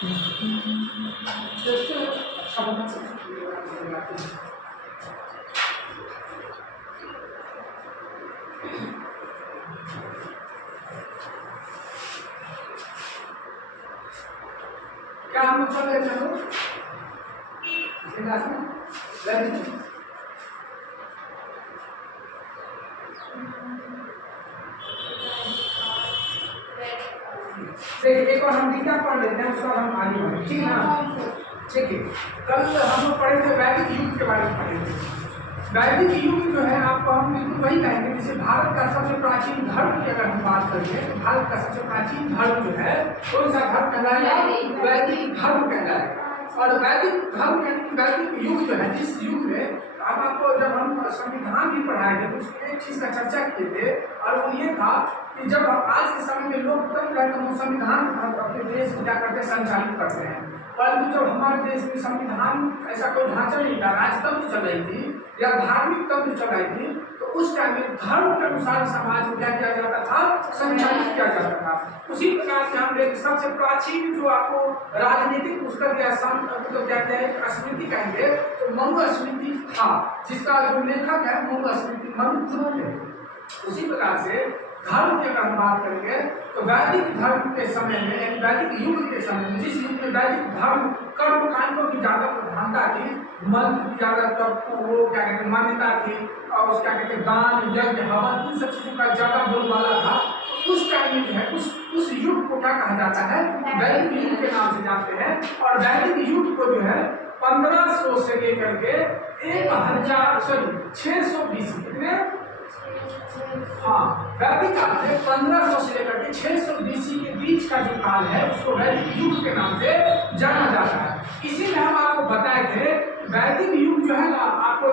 क्या हम लोग चल रहे हैं देखिए, एक और हम गीता पढ़ लेते हैं, उसके बाद हम आगे बढ़ेंगे, ठीक है ना। ठीक है, कल हम लोग पढ़े थे वैदिक युग के बारे में पढ़े थे। वैदिक युग जो है आपको हम बिल्कुल वही कहेंगे, जैसे भारत का सबसे प्राचीन धर्म की अगर हम बात करें तो भारत का सबसे प्राचीन धर्म जो है कौन सा धर्म कहलाएगा? वैदिक धर्म कहलाएगा। और वैदिक धर्म यानी कि वैदिक युग जो है, जिस युग में अब आपको जब हम संविधान भी पढ़ाए थे तो उसमें एक चीज़ का चर्चा किए थे, और वो ये था कि जब आज के समय में लोकतंत्र है तो हम संविधान अपने देश को क्या करते हैं, संचालित करते हैं। परंतु जब हमारे देश में संविधान ऐसा कोई ढांचा नहीं था, राजतंत्र चल रही थी या धार्मिक तंत्र चल रही थी, तो उस टाइम में धर्म के अनुसार समाज को क्या किया जाता था, संचालित किया जाता था। उसी प्रकार से हम एक सबसे प्राचीन जो आपको राजनीतिक पुस्तक या तो क्या स्मृति कहेंगे तो मनुस्मृति था, जिसका जो लेखक है मनुस्मृति मनु। उसी प्रकार से धर्म की अगर हम बात करेंगे तो वैदिक धर्म के समय में, वैदिक युग के समय में, जिस युग में वैदिक धर्म कर्म कांडों की ज्यादा प्रधानता थी, मंत्र की ज्यादा वो क्या कहते हैं मान्यता थी, और क्या कहते हैं दान यज्ञ हवन इन सब चीजों का ज्यादा बोलबाला था, उस टाइम में जो है उस युग को क्या कहा जाता है, वैदिक युग के नाम से जानते हैं। और वैदिक युग को जो है 1500 से लेकर के 600 BC कितने, हाँ वैदिक काल में 1500 से लेकर के 600 BC के बीच का जो काल है उसको वैदिक युग के नाम से जाना जाता है। इसी में हम आपको बताए थे वैदिक युग जो है ना, आपको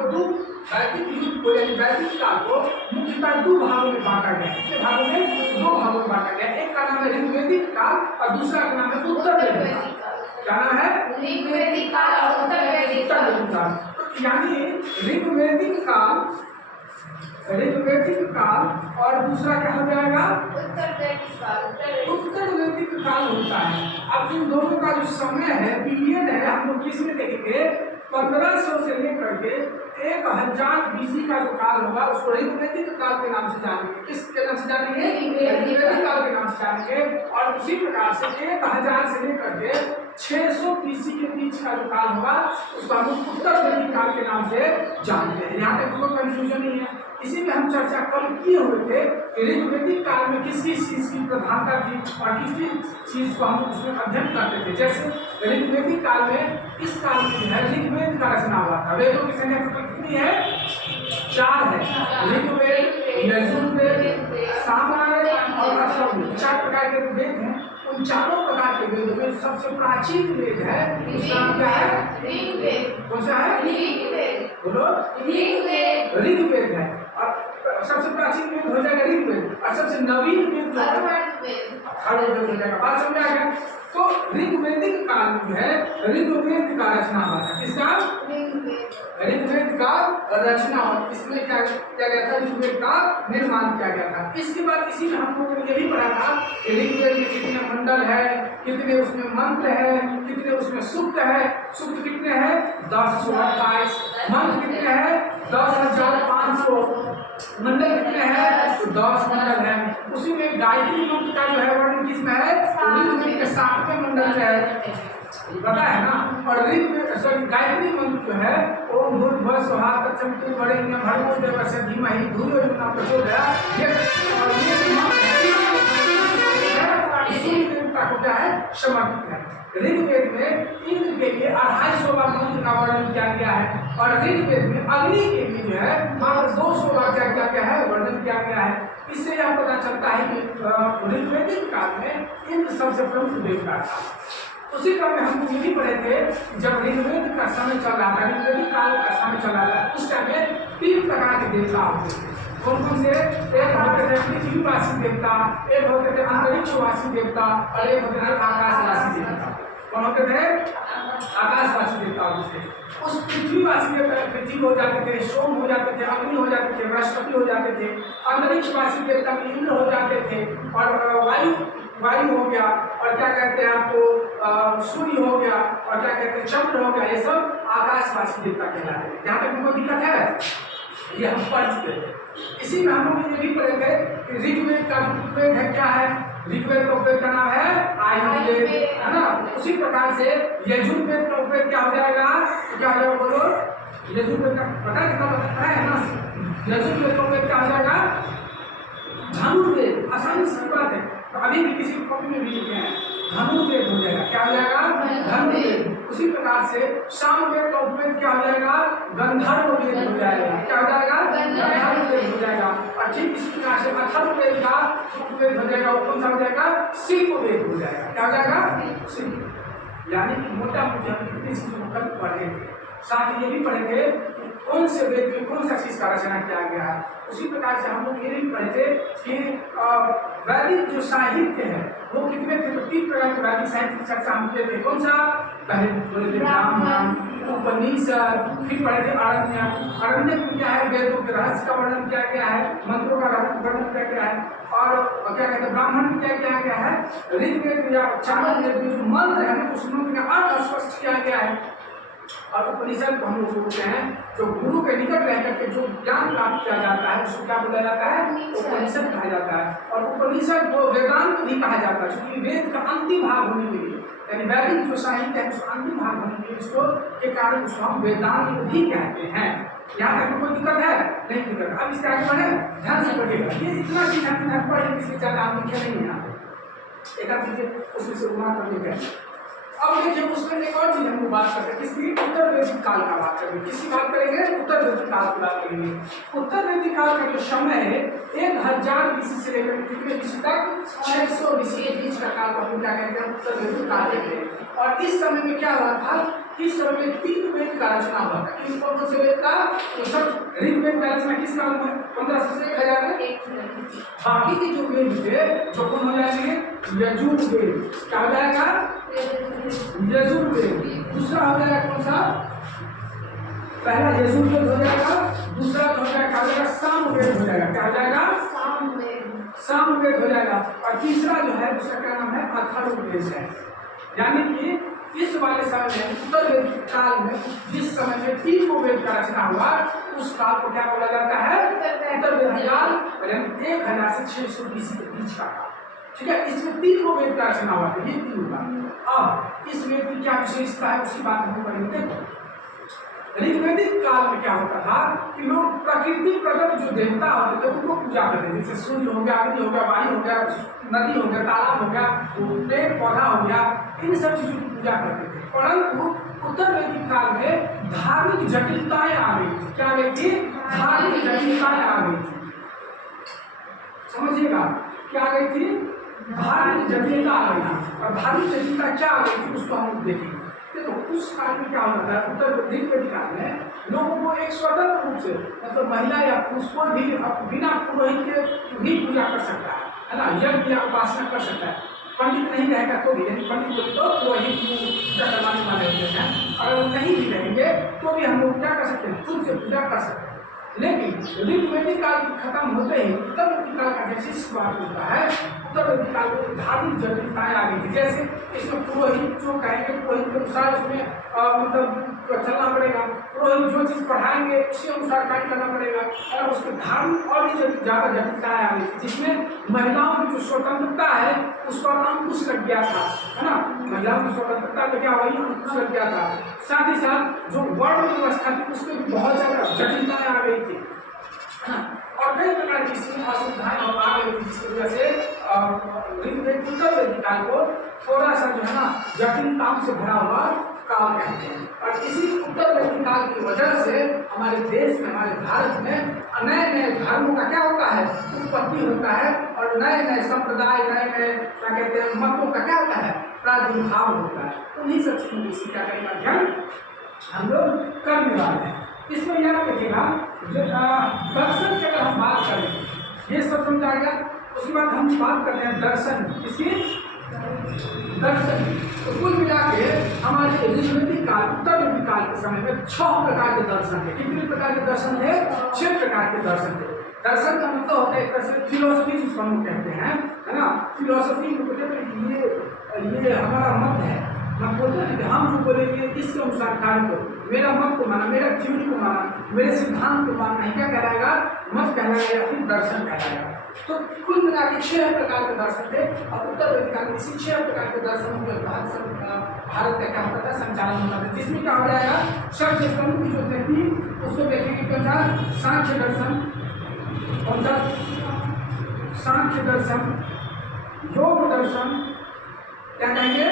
वैदिक युग को यानी वैदिक काल को मुख्यतः 2 भागों में बांटा गया। कितने भागों में? 2 भागों में बांटा गया। एक का नाम है ऋग्वेदिक काल और दूसरा का नाम है उत्तर वैदिक काल। क्या नाम है? ऋग्वेदिक काल और उत्तर वैदिक काल। यानी ऋग्वेदिक काल और दूसरा क्या हो जाएगा? उत्तर वैदिक काल होता है। अब इन दोनों का जो समय है, पीरियड है, हम लोग किसमें देखेंगे? 1500 से लेकर के 1000 BC का जो काल होगा उसको ऋग्वेदिक काल के नाम से जानेंगे। किसके नाम से जानेंगे? ऋग्वेदिक काल के नाम से जानेंगे। और उसी प्रकार से 1000 से लेकर के 600 BC के बीच का जो काल होगा उसको हम उत्तर वैदिक काल के नाम से जानते हैं। यहाँ तक कोई कंफ्यूजन नहीं है। इसी में हम चर्चा कल किए हुए थे कि ऋग्वेदिक काल में किस किस चीज की प्रधानता थी और किस किस चीज को हम उसमें अध्ययन करते थे। जैसे ऋग्वेदिक काल में, इस काल में जो है ऋग्वेद का रचना हुआ था। वेदों की संख्या कितनी है? 4 है। ऋग्वेद, यजुर्वेद, सामवेद और अथर्ववेद, 4 प्रकार के वेद हैं। उन चारों प्रकार के वेदों में सबसे प्राचीन वेद है, उसका नाम क्या है? ऋग्वेद। कौन सा है? ऋग्वेद। बोलो। ऋग्वेद है। और सबसे प्राचीन वेद हो जाएगा ऋग्वेद, और सबसे नवीन वेद जो है अथर्ववेद हो जाएगा। बात समझ आ गया? तो ऋग्वेदिक काल में जो है ऋग्वेद का रचना हुआ था। किसका? ऋग्वेद का रचना हुआ। इसमें क्या किया गया था? ऋग्वेद का निर्माण किया गया था। इसके बाद इसी में हम लोगों ने ये भी पढ़ा था कि ऋग्वेद में कितने मंडल है, कितने उसमें मंत्र है, कितने उसमें सूक्त है। सूक्त कितने हैं? 1028। मंत्र कितने हैं? 10,500। मंडल कितने हैं? तो 10 मंडल है। उसी में गायत्री मंत्र का जो है वर्णन किसमें है? ऋग्वेद के 7वें मंडल में है, पता है ना। और गायत्री मंत्र जो है ओम भूर्भुवः स्वः तत्सवितुर्वरेण्यं भर्गो देवस्य धीमहि धियो यो न प्रचोदयात्, ये सूर्य देवता को क्या है? समर्पित है। ऋग्वेद में इंद्र के लिए 250 मंत्र का वर्णन किया गया है, और ऋग्वेद में अग्नि के लिए जो है मात्र 200 क्या किया गया है? वर्णन किया गया है। इससे यह पता चलता है कि ऋग्वेदिक काल में इंद्र सबसे प्रमुख देवता था। उसी क्रम में हम ये भी पढ़े थे, जब ऋग्वेद का समय चल रहा था, ऋग्वेदिक काल का समय चल रहा था, उस टाइम में 3 प्रकार के देवता होते थे। कौन कौन से? एक होते थे पृथ्वीवासी देवता, एक होते थे अंतरिक्षवासी देवता, और एक होते थे आकाशवासी देवता। कौन होते थे? आकाशवासी देवता होते थे। उस पृथ्वीवासी देवता पृथ्वी हो जाते थे, सोम हो जाते थे, अग्नि हो जाते थे, बृहस्पति हो जाते थे। अंतरिक्षवासी देवता में इंद्र हो जाते थे, और वायु वायु हो गया, और क्या कहते हैं आपको सूर्य हो गया, और क्या कहते हैं चंद्र हो गया, ये सब आकाशवासी देवता कहलाते हैं। यहाँ तक हमको दिक्कत है, ये हम पढ़ चुके थे। इसी में हम लोग ये भी पढ़े थे कि ऋग्वेद का उपवेद है क्या है, ऋग्वेद का उपवेद का नाम है आयुर्वेद, है ना। उसी प्रकार से यजुर्वेद का उपवेद क्या हो जाएगा, तो क्या हो जाएगा बोलो, यजुर्वेद का पता है कितना पता है ना, यजुर्वेद का उपवेद क्या हो जाएगा, धनुर्वेद। आसानी से बात है, तो अभी भी किसी कॉपी में भी लिखे हैं धनुर्वेद हो जाएगा, क्या हो जाएगा, धनुर्वेद। उसी प्रकार से सामवेद का उपवेद क्या हो जाएगा, गंधर्ववेद हो जाएगा, क्या हो जाएगा, गंधर्ववेद हो जाएगा। और ठीक इसी प्रकार से अथर्ववेद का उपवेद हो जाएगा, वो कौन सा हो जाएगा, शिल्पवेद हो जाएगा, क्या हो जाएगा, शिल्प। यानी कि मोटा मोटी हम कितनी चीजों को पढ़े थे, साथ ही ये भी पढ़े थे कौन से वेद में कौन सा चीज का रचना किया गया है। उसी प्रकार से हम लोग ये भी पढ़े थे कि वैदिक जो साहित्य है वो कितने थे, तो 3 प्रकार के वैदिक साहित्य की चर्चा हम किए थे। कौन सा, पहले बोले थे ब्राह्मण, उपनिषद, फिर पढ़े थे अरण्यक। अरण्यक में क्या है, वेदों के रहस्य का वर्णन किया गया है, मंत्रों का रहस्य वर्णन किया गया है। और क्या कहते हैं ब्राह्मण में क्या किया गया है, ऋग्वेद या चावल वेद में जो मंत्र है उस मंत्र का अर्थ स्पष्ट किया गया है। और उपनिषद को हम लोग बोलते हैं जो गुरु के निकट रहकर के जो ज्ञान प्राप्त किया जाता है उसको क्या बोला जाता है, उपनिषद कहा जाता है। और उपनिषद को वेदांत भी कहा जाता है, क्योंकि वेद का अंतिम भाग होने के लिए, यानी वैदिक जो साहित्य है उसका अंतिम भाग होने के लिए उसको के कारण उसको हम वेदांत भी कहते हैं। यहाँ तक कोई दिक्कत है, नहीं दिक्कत। अब इसके आगे बढ़े, ध्यान से पढ़िएगा, ये इतना चीज हम पढ़े किसी ज्यादा आप लिखे नहीं है, एक आध चीजें उसमें से गुना करने का। अब देखिए उसमें एक और चीज हम लोग बात करते हैं, किसकी, उत्तर वैदिक काल का बात करेंगे। किसकी बात करेंगे, उत्तर वैदिक काल की बात करेंगे। उत्तर वैदिक काल का जो समय है 1000 BC से लेकर कितने BC तक, 600 BC के बीच का काल को हम क्या कहते हैं, उत्तर वैदिक काल कहते हैं। और इस समय में क्या हुआ था, इस समय में 3 वेद का रचना हुआ था। किस कौन से वेद का, तो सब ऋग्वेद का रचना किस काल में, 1500 से 1000 में। बाकी के जो वेद थे जो कौन हो जाएंगे, यजुर्वेद, क्या हो जाएगा, यजुर्वेद। दूसरा हो जाएगा कौन सा, पहला यजुर्वेद हो जाएगा, दूसरा हो जाएगा सामवेद हो जाएगा, क्या हो जाएगा, सामवेद हो जाएगा। और तीसरा जो है उसका क्या नाम है, अथर्ववेद है। यानी कि इस वाले समय में उत्तर वैदिक काल में जिस समय में 3 वेद का रचना हुआ उस काल को क्या बोला जाता है, उत्तर वैदिक काल। 1000 से 600 BC के बीच का काल, ठीक है। इसमें 3 वेद का रचना हुआ था, ये 3 का। अब इस वेद की क्या विशेषता है उसी बात हम करेंगे। ऋग्वेदिक काल में क्या होता था कि लोग प्रकृति प्रगत जो देवता होते थे उनको पूजा करते थे, जैसे सूर्य हो गया, अग्नि हो गया, वायु हो गया, नदी हो गया, तालाब हो गया, पेड़ पौधा हो गया, इन सब चीजों की पूजा करते थे। परंतु उत्तर वैदिक काल में धार्मिक जटिलताएं आ गई थी। क्या आ गई थी, धार्मिक जटिलताएं आ गई थी। समझिएगा, क्या आ गई थी, धार्मिक जटिलता आ गई। और धार्मिक जटिलता क्या आ गई थी उसको हम देखेंगे। तो उस काल में क्या होता है, उत्तर ऋग्वेदिक काल में लोगों को एक स्वतंत्र रूप से, मतलब महिला या पुरुष को भी बिना पुरोहित के भी पूजा कर सकता है ना, यज्ञ या उपासना कर सकता है। पंडित नहीं रहेगा तो भी, पंडित बोले तो पुरोहित पूजा करवाने वाले होते हैं, अगर वो नहीं भी रहेंगे तो भी हम लोग क्या कर सकते हैं, खुद से पूजा कर सकते हैं। लेकिन ऋग्वेदिक काल खत्म होते ही उत्तर वैदिक काल का जैसे शुरुआत होता है, उत्तर वैदिक काल में धार्मिक जटिलताएं आ गई थी। जैसे इसमें पुरोहित जो कहेंगे पुरोहित के अनुसार उसमें मतलब चलना पड़ेगा, पुरोहित जो चीज़ पढ़ाएंगे उसी अनुसार कार्य करना पड़ेगा। और उसमें धार्मिक और भी ज़्यादा जटिलताएं आ गई थी, जिसमें महिलाओं की जो स्वतंत्रता है उस पर अंकुश लग गया था, है ना। महिलाओं की स्वतंत्रता में क्या वही अंकुश लग गया था। साथ ही साथ जो वर्ण व्यवस्था थी उसमें भी बहुत ज़्यादा जटिलताएं आ गई थी, है ना। और कई प्रकार की इसमें असुविधाएं और आ गई थी, जिसकी वजह से उत्तर वैदिक काल को थोड़ा सा जो है ना जटिलताओं से भरा हुआ काल कहते हैं। और इसी उत्तर वैदिक काल की वजह से हमारे देश में, हमारे भारत में नए नए धर्मों का क्या होता है, उत्पत्ति होता है। और नए नए संप्रदाय, नए नए क्या कहते हैं मतों का क्या होता है, प्रादुर्भाव होता है। उन्हीं सब चीजों की शिक्षा का अध्ययन हम लोग करने वाले हैं। इसमें याद रखिएगा, दर्शन की अगर हम बात करें ये सब समझ आ गया। उसके बाद हम बात करते हैं दर्शन, किसकी, दर्शन। तो कुल मिला के हमारे ऋग्वेदिक काल, उत्तर वैदिक काल के समय में 6 प्रकार के दर्शन थे। कितने प्रकार के दर्शन थे, 6 प्रकार के दर्शन थे। दर्शन का मतलब होता है एक तरह से फिलोसफी जिसको हम कहते हैं, है ना। फिलोसफी में बोलते हैं ये हमारा मत है, मत बोलते हैं कि हम जो बोलेंगे इसके अनुसार कार्य करो, मेरा मत को माना, मेरा थ्योरी को माना, मेरे सिद्धांत को मानना है, क्या कहलाएगा? मत कहलाएगा या फिर दर्शन कहलाएगा। तो कुल मिला के 6 प्रकार के दर्शन थे और उत्तर वैदिक काल में इसी 6 प्रकार के दर्शनों के भारत का क्या होता था, संचालन होता था, जिसमें क्या हो जाएगा? सबसे प्रमुख जो व्यक्ति उसको देखेंगे कौन सा? सांख्य दर्शन, कौन सा? सांख्य दर्शन, योग दर्शन, क्या कहेंगे?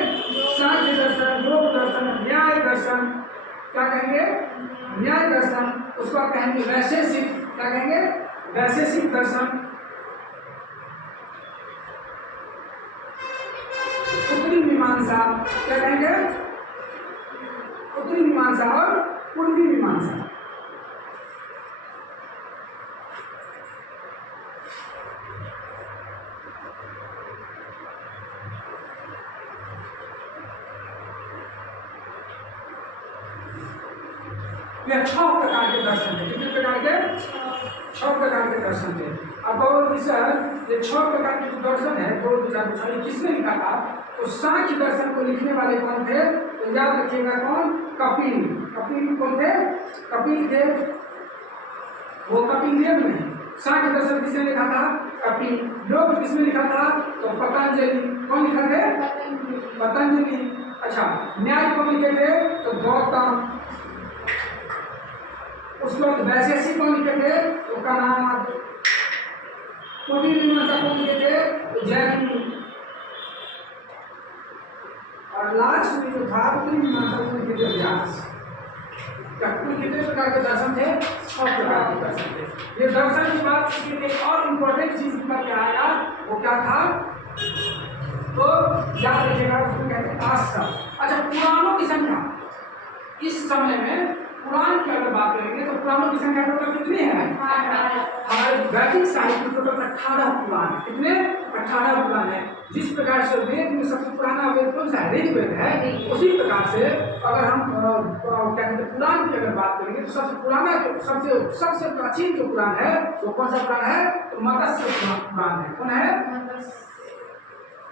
सांख्य दर्शन, योग दर्शन, न्याय दर्शन, क्या कहेंगे? न्याय दर्शन। उसको आप कहेंगे वैशेषिक, क्या कहेंगे? वैशेषिक दर्शन, उत्तरी मीमांसा, क्या कहेंगे? उत्तरी मीमांसा और पूर्वी मीमांसा। ये 6 प्रकार के दर्शन थे। कितने प्रकार के? 6 प्रकार के दर्शन थे। अब ये 6 प्रकार के जो दर्शन है वो किसने लिखा था? तो सांख्य दर्शन को लिखने वाले कौन थे? तो याद रखिएगा कौन? कपिल। कपिल कौन थे? कपिल थे, वो कपिल देव नहीं। सांख्य दर्शन किसने लिखा था? कपिल। योग किसने लिखा था? तो पतंजलि। कौन लिखा थे? पतंजलि। अच्छा, न्याय कौन लिखे थे? तो गौतम। उसके बाद वैशेषिक कौन लिखे थे? तो कणाद। पूर्वी मीमांसा कौन लिखे थे? तो जैमिनी। और लास्ट में जो था उत्तरी मीमांसा कौन लिखे थे? व्यास। कुल कितने प्रकार के दर्शन थे? 6 प्रकार के दर्शन थे। ये दर्शन की बात इसमें एक और इम्पोर्टेंट चीज निकल के आया, वो क्या था? तो याद रखिएगा, उसको कहते हैं आश्रम। अच्छा, पुराणों की संख्या इस समय में, पुराण की अगर बात करेंगे तो पुराणों की संख्या टोटल कितनी है? हमारे वैदिक साहित्य में टोटल 18 पुराण है। कितने? 18 पुराण है। जिस प्रकार से वेद में सबसे पुराना वेद कौन सा है? ऋग्वेद है। उसी प्रकार से अगर हम क्या कहते हैं पुराण की अगर बात करेंगे तो सबसे पुराना सबसे प्राचीन जो पुराण है वो कौन सा पुराण है? तो मत्स्य पुराण है। कौन है?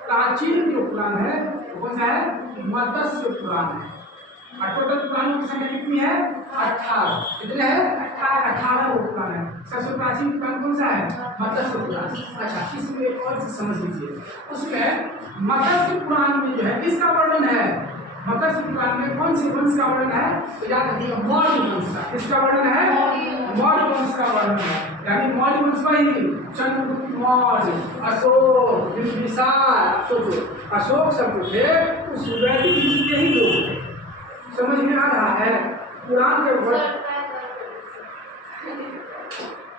प्राचीन जो पुराण है वो कौन सा है? मत्स्य पुराण है। और टोटल पुराणों की संख्या कितनी है? 18। कितने हैं? 18 वो पुराण है। सबसे प्राचीन पुराण कौन सा है? मत्स्य पुराण। अच्छा, इसमें एक और चीज समझ लीजिए, उसमें मत्स्य पुराण में जो है किसका वर्णन है? मत्स्य पुराण में कौन से वंश का वर्णन है? तो याद रखिएगा, मौर्य वंश का। किसका वर्णन है? मौर्य वंश का वर्णन है। यानी मौर्य वंश वही चंद्रगुप्त मौर्य, अशोक, बिंबिसार। सोचो, अशोक सब जो थे उस वैदिक युग के ही लोग थे। समझ में आ रहा है? पुराण के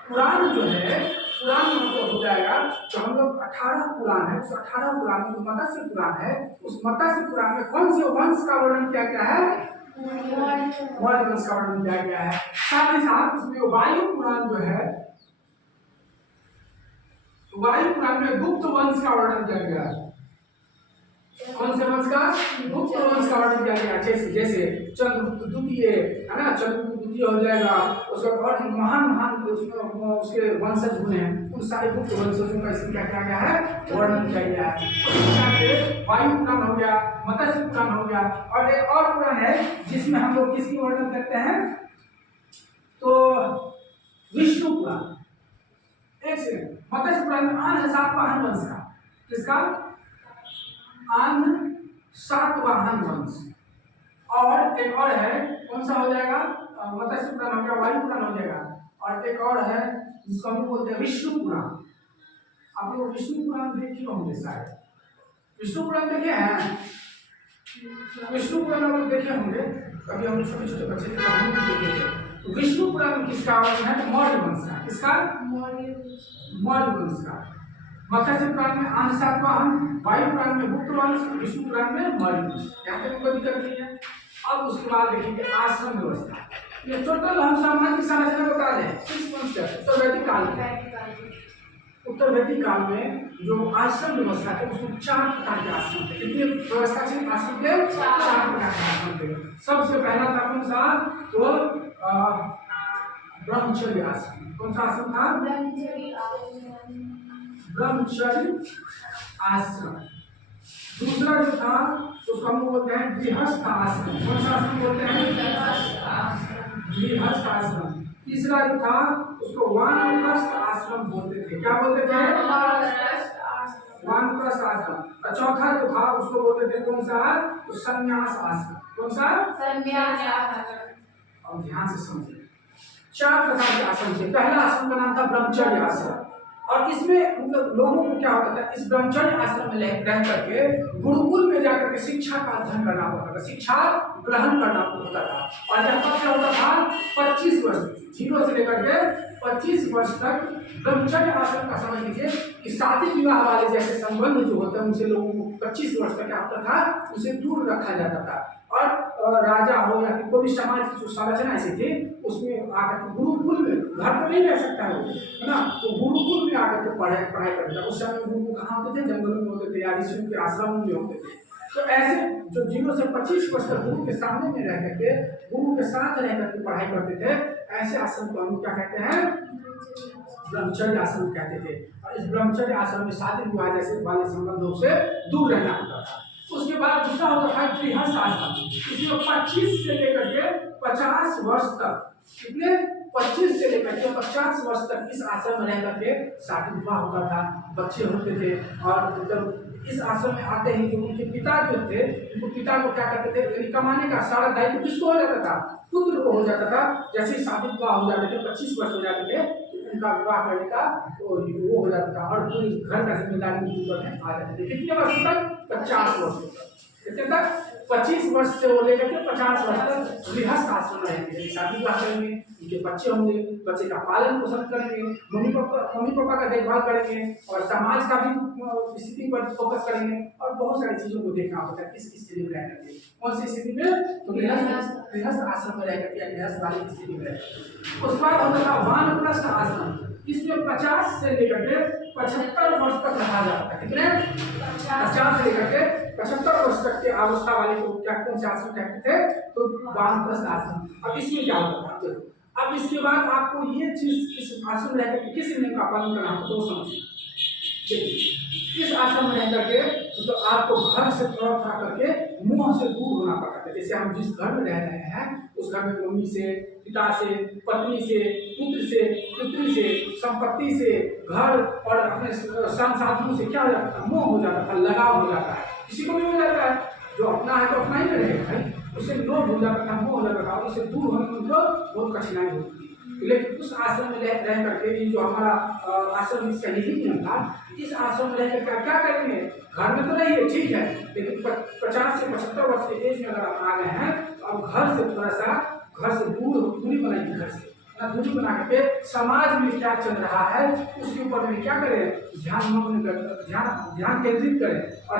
पुराण जो है, पुराण में हमको हो जाएगा तो हम लोग 18 पुराण है। उस 18 पुराण में जो मत्स्य पुराण है, उस मत्स्य पुराण में कौन से वंश का वर्णन किया गया है? मौर्य वंश का वर्णन किया गया है। साथ ही साथ उसमें वायु पुराण जो है, वायु पुराण में गुप्त वंश का वर्णन किया गया है। कौन से वंश का? गुप्त वंश का वर्णन किया गया। जैसे चंद्रगुप्त द्वितीय है ना, चंद्रगुप्त द्वितीय हो जाएगा। उसके और महान उसमें उसके वंशज हुए हैं, उन सारे गुप्त वंशजों का इसमें क्या किया गया है? वर्णन किया गया है। वायु पुराण हो गया, मत्स्य पुराण हो गया, और एक और पुराण है जिसमें हम लोग किसकी वर्णन करते हैं? तो विष्णु पुराण। एक सेकंड, मत्स्य पुराण में आन है सातवाहन वंश का। किसका? आन सातवाहन वंश। और एक और है, कौन सा हो जाएगा? मत्स्य पुराण हो गया, वायु पुराण हो जाएगा। और एक और है जिसको हम बोलते हैं विष्णु पुराण। आप लोग विष्णु पुराण देखे होंगे शायद। विष्णु पुराण देखे हैं? विष्णु पुराण आप लोग देखे होंगे, कभी हम छोटे छोटे बच्चे थे तो हम भी देखे थे। तो विष्णु पुराण किसका वर्णन है? मौर्य वंश का। किसका? मौर्य वंश का। मत्स्य पुराण में आन सातवाहन, वायु पुराण में गुप्त वंश, विष्णु पुराण में मौर्य वंश। यहाँ तक कोई दिक्कत नहीं है। अब उसके बाद देखिए आश्रम व्यवस्था। ये टोटल हम सामाजिक संरचना बता रहे हैं किस वंश का? उत्तर वैदिक काल में। उत्तर वैदिक काल में जो आश्रम व्यवस्था थे उसमें 4 प्रकार के आश्रम थे। कितनी व्यवस्था थी आश्रम के? 4 प्रकार के आश्रम थे। सबसे पहला था कौन सा? तो ब्रह्मचर्य आश्रम। कौन सा आश्रम था? ब्रह्मचर्य आश्रम। दूसरा जो था उसको हम बोलते हैं गृहस्थ आश्रम। कौन सा आश्रम बोलते हैं? गृहस्थ आश्रम। तीसरा जो था उसको वानप्रस्थ आश्रम बोलते थे। क्या बोलते थे? वानप्रस्थ आश्रम। और चौथा जो था उसको बोलते थे कौन सा? तो संन्यास आश्रम। कौन सा? संन्यास आश्रम। और ध्यान से समझिए, 4 प्रकार के आश्रम थे। पहला आश्रम का नाम था ब्रह्मचर्य आश्रम। और इसमें मतलब लोगों को क्या होता था, इस ब्रह्मचर्य आश्रम में रह करके गुरुकुल में जाकर के शिक्षा का अध्ययन करना पड़ता था, शिक्षा ग्रहण करना होता था। और यहाँ पर क्या होता था, 25 वर्ष, 0 से लेकर के 25 वर्ष तक ब्रह्मचर्य आश्रम का समझ लीजिए कि शादी विवाह वाले जैसे संबंध जो होते हैं उनसे लोगों को 25 वर्ष तक क्या होता था, उसे दूर रखा जाता था। और राजा हो या कोई भी समाज की जो संरचना ऐसी थी उसमें आकर गुरुकुल में, घर पर नहीं रह सकता है वो, है ना, तो गुरुकुल में आकर के पढ़ाई करता था। उस समय गुरु कहाँ होते थे? जंगलों में होते थे या ऋषियों के आश्रमों में होते थे। तो ऐसे जो 0 से 25 वर्ष तक गुरु के सामने में रह करके गुरु के साथ रह करके पढ़ाई करते थे, ऐसे आश्रम को हम क्या कहते हैं? ब्रह्मचर्य आश्रम कहते थे। और इस ब्रह्मचर्य आश्रम में शादी विवाह जैसे वाले संबंधों से दूर रहना होता था। उसके बाद दूसरा होता है गृहस्थ आश्रम। इसमें 25 से लेकर के 50 वर्ष तक, कितने? 25 से लेकर के 50 वर्ष तक इस आश्रम में रह करके शादी विवाह होता था, बच्चे होते थे। और जब इस आश्रम में आते ही जो उनके पिता जो थे, उनको पिता को क्या करते थे, यानी कमाने का सारा दायित्व किसको हो जाता था? पुत्र को हो जाता था। जैसे शादी विवाह हो जाते थे, 25 वर्ष हो जाते थे, उनका विवाह करने का वो हो जाता था और पूरी घर का जिम्मेदारी उनके ऊपर में आ जाती थी। कितने वर्ष तक? 50 वर्ष तक। कितने तक? 25 वर्ष से वो लेकर के 50 वर्ष तक गृहस्थ आश्रम रहेंगे, शादी विवाह करेंगे, उनके बच्चे होंगे, बच्चे का पालन पोषण करेंगे, मम्मी पापा का देखभाल करेंगे और समाज का भी स्थिति पर फोकस करेंगे और बहुत सारी चीजों को देखना होता है इस स्थिति में रह करके। कौन सी स्थिति में? तो गृहस्थ आश्रम में रह करके, गृहस्थ वाली स्थिति में रह। उसके बाद होता था वानप्रस्थ आश्रम। इसमें 50 से लेकर के 75 वर्ष तक रहा जाता है। कितने? 50 से लेकर के 75 वर्ष तक के अवस्था वाले को क्या, कौन से आश्रम कहते थे? तो वानप्रस्थ आश्रम। अब इसमें क्या होता था? अब इसके बाद आपको ये चीज इस आश्रम में रहकर किस नियम का पालन करना होता है तो समझिए। इस आश्रम में रह करके तो आपको घर से थोड़ा थोड़ा करके मुंह से दूर होना पड़ता है। जैसे हम जिस घर में रह रहे हैं उस घर में मम्मी से, पिता से, पत्नी से, पुत्र से, पुत्री से, संपत्ति से, घर और अपने संसाधनों से क्या हो जाता है? मोह हो जाता है, लगाव हो जाता है। किसी को भी हो जाता है, जो अपना है तो अपना ही रहेगा भाई, उससे लोभ हो जाता था, मोह हो जाता था, उससे दूर होने में उनको बहुत कठिनाई होती थी। लेकिन उस आश्रम में रह करके ये जो हमारा आश्रम इसका यही नियम था, इस आश्रम में रह करके क्या करेंगे? घर में तो नहीं है, ठीक है, लेकिन 50 से 75 वर्ष के एज में अगर आप आ गए हैं तो अब घर से थोड़ा सा, घर से दूरी बनाइए, घर से दूरी बना करके समाज में क्या चल रहा है उसके ऊपर में क्या करें? ध्यान केंद्रित करें और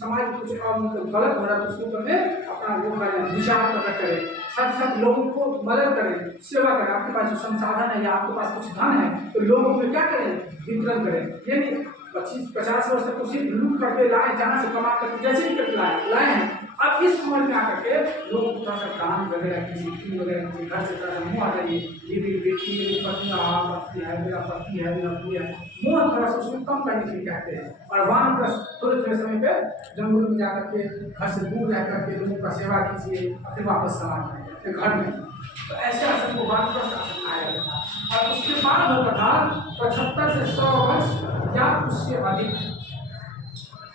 समाज में कुछ गलत हो रहा है तो उसके ऊपर में अपना वो करें, विचार प्रकट करें, साथ साथ लोगों को मदद करें, सेवा करें। आपके पास जो संसाधन है या आपके पास कुछ धन है तो लोगों में क्या करें? वितरण करें। ये नहीं 25-50 वर्ष तक उसे लूट करके लाए, जहाँ से कमा करके जैसे ही करके लाए हैं। अब इस उम्र में आकर के लोगों को थोड़ा सा दान वगैरह किसी वगैरह किसी घर से थोड़ा सा मुँह आ जाइए, ये मेरी बेटी, मेरी पत्नी है, मेरा पति है, मेरा पति है, मुँह थोड़ा सा उसमें कम करने के लिए कहते हैं। और वहाँ पर थोड़े समय पे जंगल में जाकर के घर से दूर रह करके लोगों का सेवा कीजिए, फिर वापस समाज में फिर घर में। तो ऐसे आश्रम को वानप्रस्थ आश्रम आया जाता था। और उसके बाद होता था 75 से 100 वर्ष या उससे अधिक।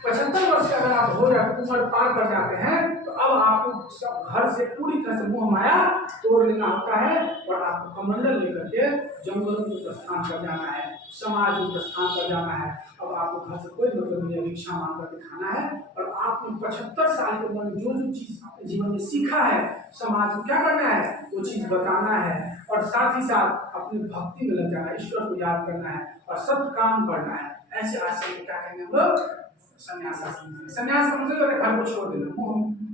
75 वर्ष का अगर आप हो जाते, उम्र पार कर जाते हैं तो अब आपको घर से पूरी तरह से मोह माया तोड़ लेना होता है और आपको कमंडल लेकर के जंगलों में प्रस्थान कर जाना है, समाज में प्रस्थान कर जाना है। अब आपको घर से कोई मतलब नहीं, भिक्षा मांग करके खाना है। और आपने 75 साल के उम्र में जो चीज अपने जीवन में सीखा है समाज को क्या करना है वो चीज बताना है। और साथ ही साथ अपनी भक्ति में लग जाना है, ईश्वर को याद करना है और सब काम करना है। ऐसे आश्रम को क्या कहेंगे हम लोग? संन्यास आश्रम। संन्यास का मतलब घर को छोड़ देना, मोह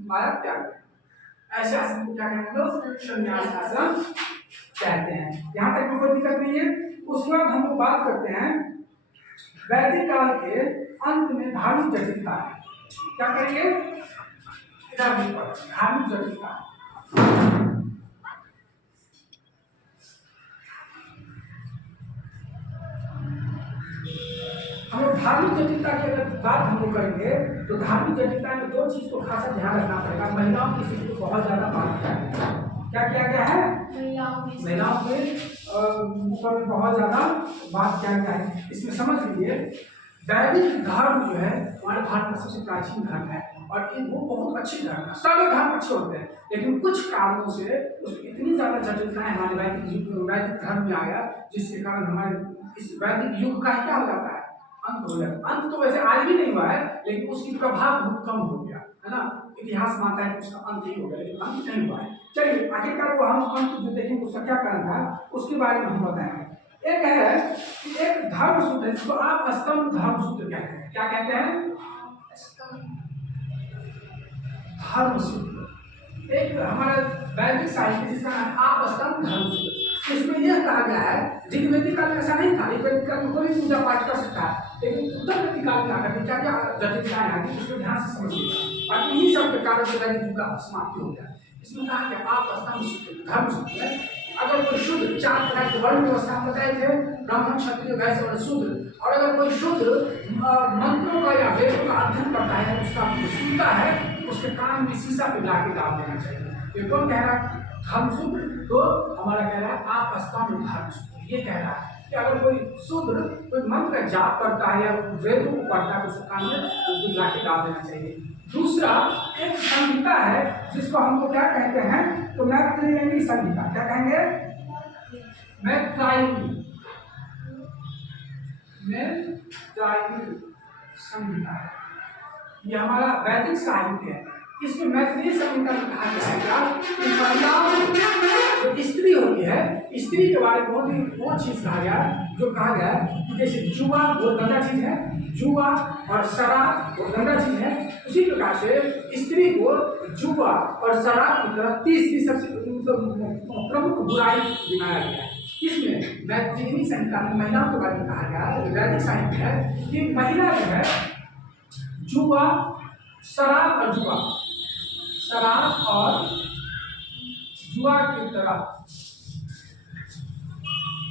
माया त्याग देना। ऐसे आश्रम को क्या कहेंगे हम लोग? संन्यास आश्रम कहते हैं। यहाँ तक में कोई दिक्कत नहीं है। उसके बाद हम लोग बात करते हैं वैदिक काल के अंत में धार्मिक जटिलता है। क्या करेंगे? धार्मिक जटिलता। हम लोग धार्मिक जटिलता की अगर बात हम लोग करेंगे तो धार्मिक जटिलता में दो चीज को खासा ध्यान रखना पड़ेगा। महिलाओं की स्थिति को बहुत ज्यादा बात किया गया है। क्या किया गया है? महिलाओं के ऊपर में बहुत ज्यादा बात किया गया है। इसमें समझ लीजिए वैदिक धर्म जो है हमारे भारत का सबसे प्राचीन धर्म है और वो बहुत अच्छे धर्म है। सारे धर्म अच्छे होते हैं, लेकिन कुछ कारणों से उसमें इतनी ज्यादा जटिलताएं हमारे वैदिक धर्म में आ गया, जिसके कारण हमारे इस वैदिक युग का क्या हो जाता है, अंत हो जाता है। अंत तो वैसे आज भी नहीं हुआ है, लेकिन उसकी प्रभाव बहुत कम हो गया है ना। इतिहास मानता है कि उसका अंत ही हो गया, लेकिन अंत नहीं हुआ है। चलिए आखिरकार वो हम अंत जो देखेंगे उसका क्या कारण था उसके बारे में हम बताएंगे। एक है कि एक धर्म सूत्र है जिसको आप स्तंभ धर्म सूत्र कहते हैं। क्या कहते हैं? धर्म सूत्र। एक हमारा वैदिक साहित्य जिसका नाम आप स्तंभ धर्म सूत्र। इसमें यह कहा गया है, ऋग्वेदिक काल में ऐसा नहीं था, ऋग्वेदिक काल में कोई पूजा पाठ कर सकता है, लेकिन उत्तरवेदिक काल में आकर क्या क्या जटिलताएं आती उसको ध्यान से समझिएगा। और इन्हीं सब के कारण से वैदिक युग का समाप्ति हो गया। इसमें कहा कि आप स्तंभ सूत्र धर्म सूत्र है। अगर कोई शुद्र, चार प्रकार के वर्ण व्यवस्था बताए थे, ब्राह्मण क्षत्रिय वैश्य और शूद्र, और अगर कोई शुद्र मंत्रों का या वेदों का अध्ययन करता है, उसका सुनता है, उसके कान में शीशा पिघला के डाल देना चाहिए। ये कौन कह रहा है? धर्मसूत्र। तो हमारा कह रहा है आप स्तंभ धर्मसूत्र। ये कह रहा है कि अगर कोई शूद्र कोई मंत्र का जाप करता है या वेदों को पढ़ता है, उसके कान में पिघला के डाल देना चाहिए। दूसरा एक संहिता है जिसको हमको क्या कहते हैं, तो मैत्रेयी संहिता। क्या कहेंगे? मैत्रेयी संहिता है। ये हमारा वैदिक साहित्य है। इसमें मैत्रेयी संहिता में कहा गया है कि महिलाओं जो स्त्री होती है, स्त्री के बारे में बहुत चीज कहा गया है। जो कहा गया है कि जैसे जुआ वो गंदा चीज है, जुआ और शराब वो गंदा चीज है, उसी प्रकार से स्त्री को जुआ और शराब की तरह तीसरी सबसे प्रमुख बुराई गिनाया गया है। इसमें मैत्रेयी संहिता में महिलाओं के बारे में कहा गया है, वैदिक साहित्य है, कि महिला जो है जुआ, शराब और जुआ की तरह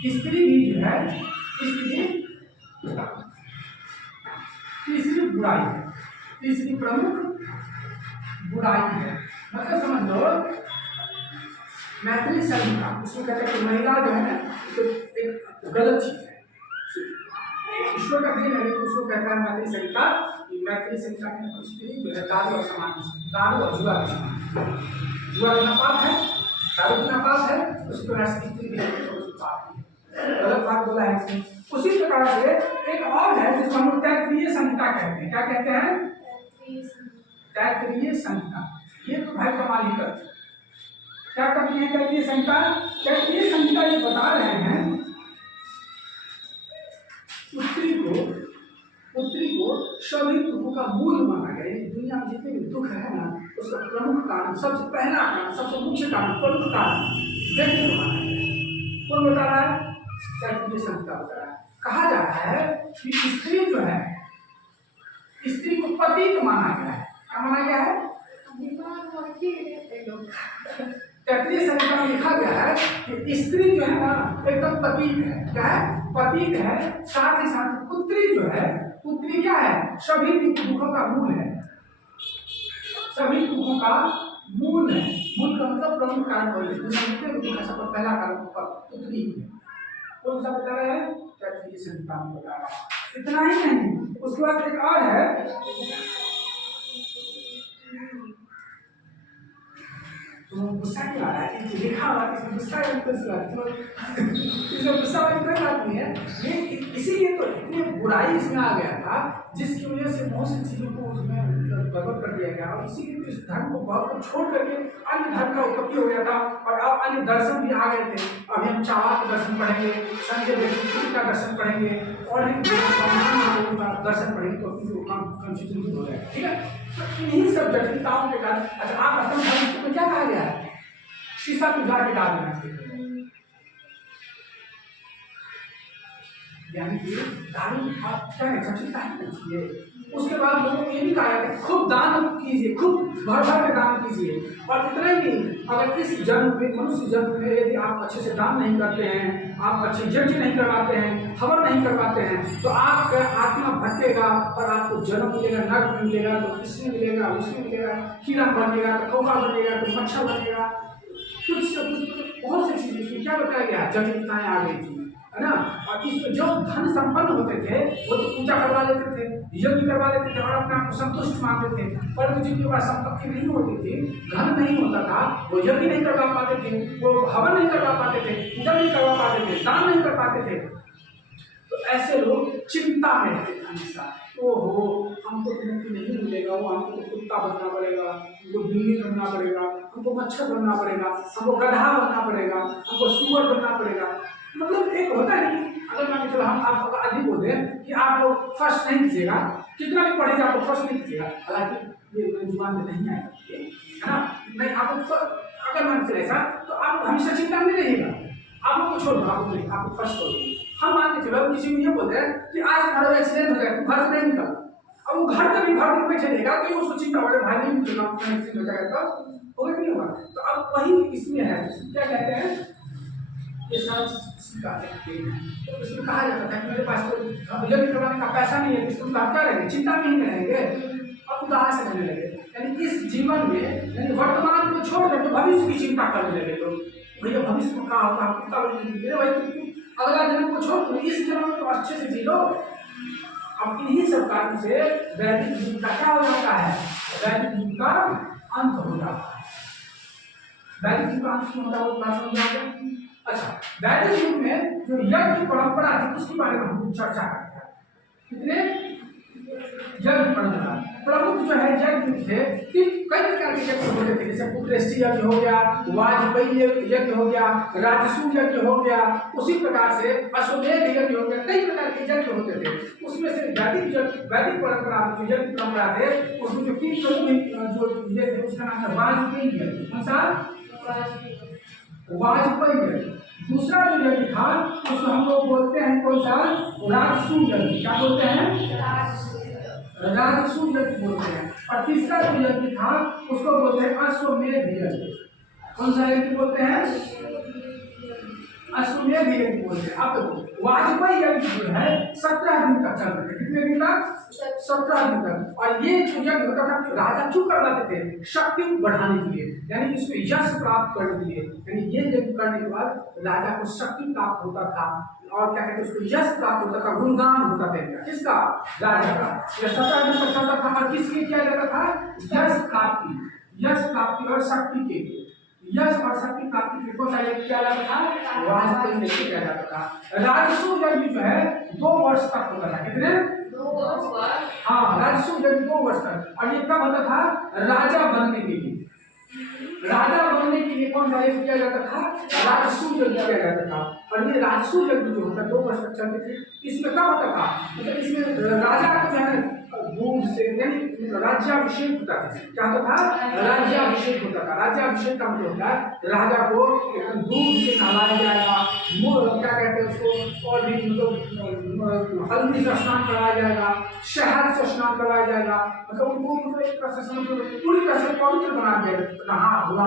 स्त्री भी जो है, स्त्री तीसरी बुराई है, तीसरी प्रमुख बुराई है। मतलब समझ लो मैत्रेयी संहिता, उसमें कहते हैं कि महिला जो है तो एक गलत चीज है, ईश्वर का देन है, लेकिन उसको कहता है मैत्रेयी संहिता। मैत्रेयी संहिता में स्त्री जो है दारू और समान, दारू और जुआ के समान। जुआ बिना पाप है, दारू बिना पाप है, उसी प्रकार से स्त्री भी पाप है। गलत बात बोला है इसमें। उसी प्रकार से एक और है जिसको हम लोग तैत्तिरीय संहिता कहते हैं। क्या कहते हैं? तैत्तिरीय संहिता। ये तो भाई कमाल ही करते हैं। क्या करती है तैत्तिरीय संहिता? तैत्तिरीय संहिता ये बता रहे हैं पुत्री को सभी दुखों का मूल माना गया। दुनिया में जितने भी दुख है ना, उसका प्रमुख कारण, सबसे पहला कारण, सबसे मुख्य कारण, प्रमुख कारण व्यक्ति को माना गया। कौन बता रहा है? तैत्तिरीय संहिता बता रहा है। कहा जा रहा है कि स्त्री जो है, स्त्री को पतित माना गया है। क्या माना गया है? तैत्तिरीय संहिता में लिखा गया है कि स्त्री जो है ना एकदम पतित है। क्या है? पतित है। साथ ही साथ पुत्री जो है, पुत्री क्या है? सभी दुखों का मूल है, सभी दुखों का मूल है। मूल का मतलब प्रमुख कारण बोले, दुख का सबसे पहला कारण पुत्री है। कौन सा बता रहा है? तैत्तिरीय संहिता में बता रहा है। इतना ही नहीं, उसके बाद एक और है, तो गुस्सा क्यों आ रहा है? लिखा हुआ इसमें गुस्सा इसमें गुस्सा वाली कोई बात नहीं है। ये इसीलिए तो इतनी बुराई इसमें आ गया था, जिसकी वजह से बहुत सी चीजों को उसमें बर्बाद कर दिया गया, और इसीलिए इस धर्म को बहुत को छोड़ करके अन्य धर्म का उत्पत्ति हो गया था। और अब अन्य दर्शन भी आ गए थे। अभी हम चावा का दर्शन पढ़ेंगे, संजय व्यक्ति का दर्शन पढ़ेंगे, और दर्शन पढ़ेंगे, तो कंफ्यूजन हो जाएगा। ठीक है, तो इन्हीं सब जटिलताओं के कारण। अच्छा, आप असम धर्म में क्या कहा गया है? शीशा पिघला के डाल देना चाहिए, यानी कि दारू आप क्या है, जटिलता है चाहिए। उसके बाद बाद लोगों को ये भी कहा जाता है खूब दान कीजिए, खूब भर भर के दान कीजिए। और इतना ही नहीं, अगर इस जन्म में, मनुष्य जन्म में यदि आप अच्छे से दान नहीं करते हैं, आप अच्छे यज्ञ नहीं करवाते हैं, हवन नहीं करवाते हैं, तो आपका आत्मा भटकेगा और आपको जन्म मिलेगा, नर्क मिलेगा, तो इसमें मिलेगा, उसमें मिलेगा, कीड़ा बनेगा, तो कौवा बनेगा, तो मच्छर बनेगा, कुछ से कुछ बहुत सी चीज उसमें क्या बताया गया, जटिलताएं आ गई थी, है ना। और इसमें जो धन संपन्न होते थे वो तो पूजा करवा लेते थे, यज्ञ करवा लेते थे और अपने आप को संतुष्ट मानते थे, परंतु जिनके पास संपत्ति नहीं होती थी, धन नहीं होता था, वो यज्ञ नहीं करवा पाते थे, वो हवन नहीं करवा पाते थे, पूजा नहीं करवा पाते थे, दान नहीं कर पाते थे। तो ऐसे लोग चिंता में रहते थे हमेशा, ओहो हमको तो मुक्ति नहीं मिलेगा, वो हमको तो कुत्ता बनना पड़ेगा, हमको बिल्ली बनना पड़ेगा, हमको मच्छर बनना पड़ेगा, हमको गधा बनना पड़ेगा, हमको सुअर बनना पड़ेगा। मतलब एक होता है कि अगर मान के चलो हम आप अधिक बोलते हैं कि आप लोग फर्स्ट नहीं कीजिएगा, कितना भी पढ़ेगा आप लोग फर्स्ट नहीं कीजिएगा, हालांकि ये मेरी जुबान में नहीं आएगा, है ना। नहीं आप अगर मान चले ऐसा तो आप हमेशा चिंता में रहिएगा, आप लोग को छोड़ दो, आपको फर्स्ट करोगे। हम मान के चलो किसी को ये बोलते हैं कि आज हमारा एक्सीडेंट हो गया, घर से नहीं निकल, अब वो घर पे भी घर पे बैठे रहेगा तो उसको चिंता वाले भाई नहीं निकलना, एक्सीडेंट हो जाएगा तो होगा नहीं होगा। तो अब वही इसमें है, क्या कहते हैं ये सारी चीज का तो इसमें कहा जाता था कि मेरे पास तो यज्ञ करवाने का पैसा नहीं है, इसमें आप क्या रहेंगे, चिंता में ही रहेंगे, अब उदास रहने लगे। यानी इस जीवन में, यानी वर्तमान को छोड़ करके भविष्य की चिंता करने लगे लोग, भैया भविष्य में कहा होगा, कुत्ता भाई अगला जन्म को छोड़ इस जन्म में तो अच्छे से जी लो। अब इन्हीं सब कारण से वैदिक युग का क्या हो जाता है, वैदिक युग का अंत हो जाता है। वैदिक युग का अंत क्यों होता है वो बात समझ आएगा। अच्छा, वैदिक युग में जो यज्ञ परंपरा थी उसके बारे में हम चर्चा करते हैं। कितने यज्ञ परंपरा प्रमुख जो है यज्ञ थे, कई प्रकार के यज्ञ होते थे, जैसे पुत्रेष्टि यज्ञ हो गया, वाजपेयी यज्ञ हो गया, राजसूय यज्ञ हो गया, उसी प्रकार से अश्वमेध यज्ञ हो गया, कई प्रकार के यज्ञ होते थे। उसमें से वैदिक परंपरा जो यज्ञ परंपरा थे उसमें जो तीन प्रमुख जो यज्ञ थे उसका नाम था वाजपेयी यज्ञ। कौन सा? वाजपेयी यज्ञ। दूसरा जो यज्ञ था उसको हम लोग बोलते हैं कौन सा? राजसूय यज्ञ। क्या बोलते हैं? राजसूय यज्ञ बोलते हैं। और तीसरा जो यज्ञ था उसको बोलते हैं अश्वमेध यज्ञ। कौन सा यज्ञ बोलते हैं? अश्वमेध यज्ञ बोलते हैं। अब वाजपेयी यज्ञ जो है 17 दिन तक चलते थे। कितने दिन तक? 17 दिन तक। और ये जो यज्ञ होता था राजा क्यों करवाते थे? शक्ति बढ़ाने के लिए, यानी इसमें यश प्राप्त करने के लिए। यानी ये यज्ञ करने के बाद राजा को शक्ति प्राप्त होता था और क्या कहते हैं उसको यश प्राप्त होता था, गुणगान होता था। किसका? राजा का। यह 17 दिन तक चलता था और किसके किया जाता था? यश प्राप्ति, यश प्राप्ति और शक्ति के लिए। यश और शक्ति प्राप्ति के को किया जाता था, वाजपेयी यज्ञ किया जाता था। राजसूय यज्ञ जो है 2 वर्ष तक होता था। कितने? 2 वर्ष। हाँ, राजसूय यज्ञ 2 वर्ष तक। और ये कब होता था? राजा बनने के लिए। राजा बनने के लिए कौन सा यज्ञ किया जाता था? राजसूय यज्ञ किया जाता था। और ये राजसूय यज्ञ जो होता 2 वर्ष तक चलते थे। इसमें कब होता था? मतलब इसमें राजा को जो है दूध से, यानी राज्याभिषेक होता था। क्या होता था? राज्याभिषेक होता था। राज्याभिषेक का मतलब होता है राजा को दूध से नहलाया जाएगा, क्या कहते हैं उसको, और भी मतलब हल्दी से स्नान कराया जाएगा, शहद से स्नान कराया जाएगा, मतलब उनको मतलब एक तरह से पूरी तरह से पवित्र बना दिया जाता। नहा धुला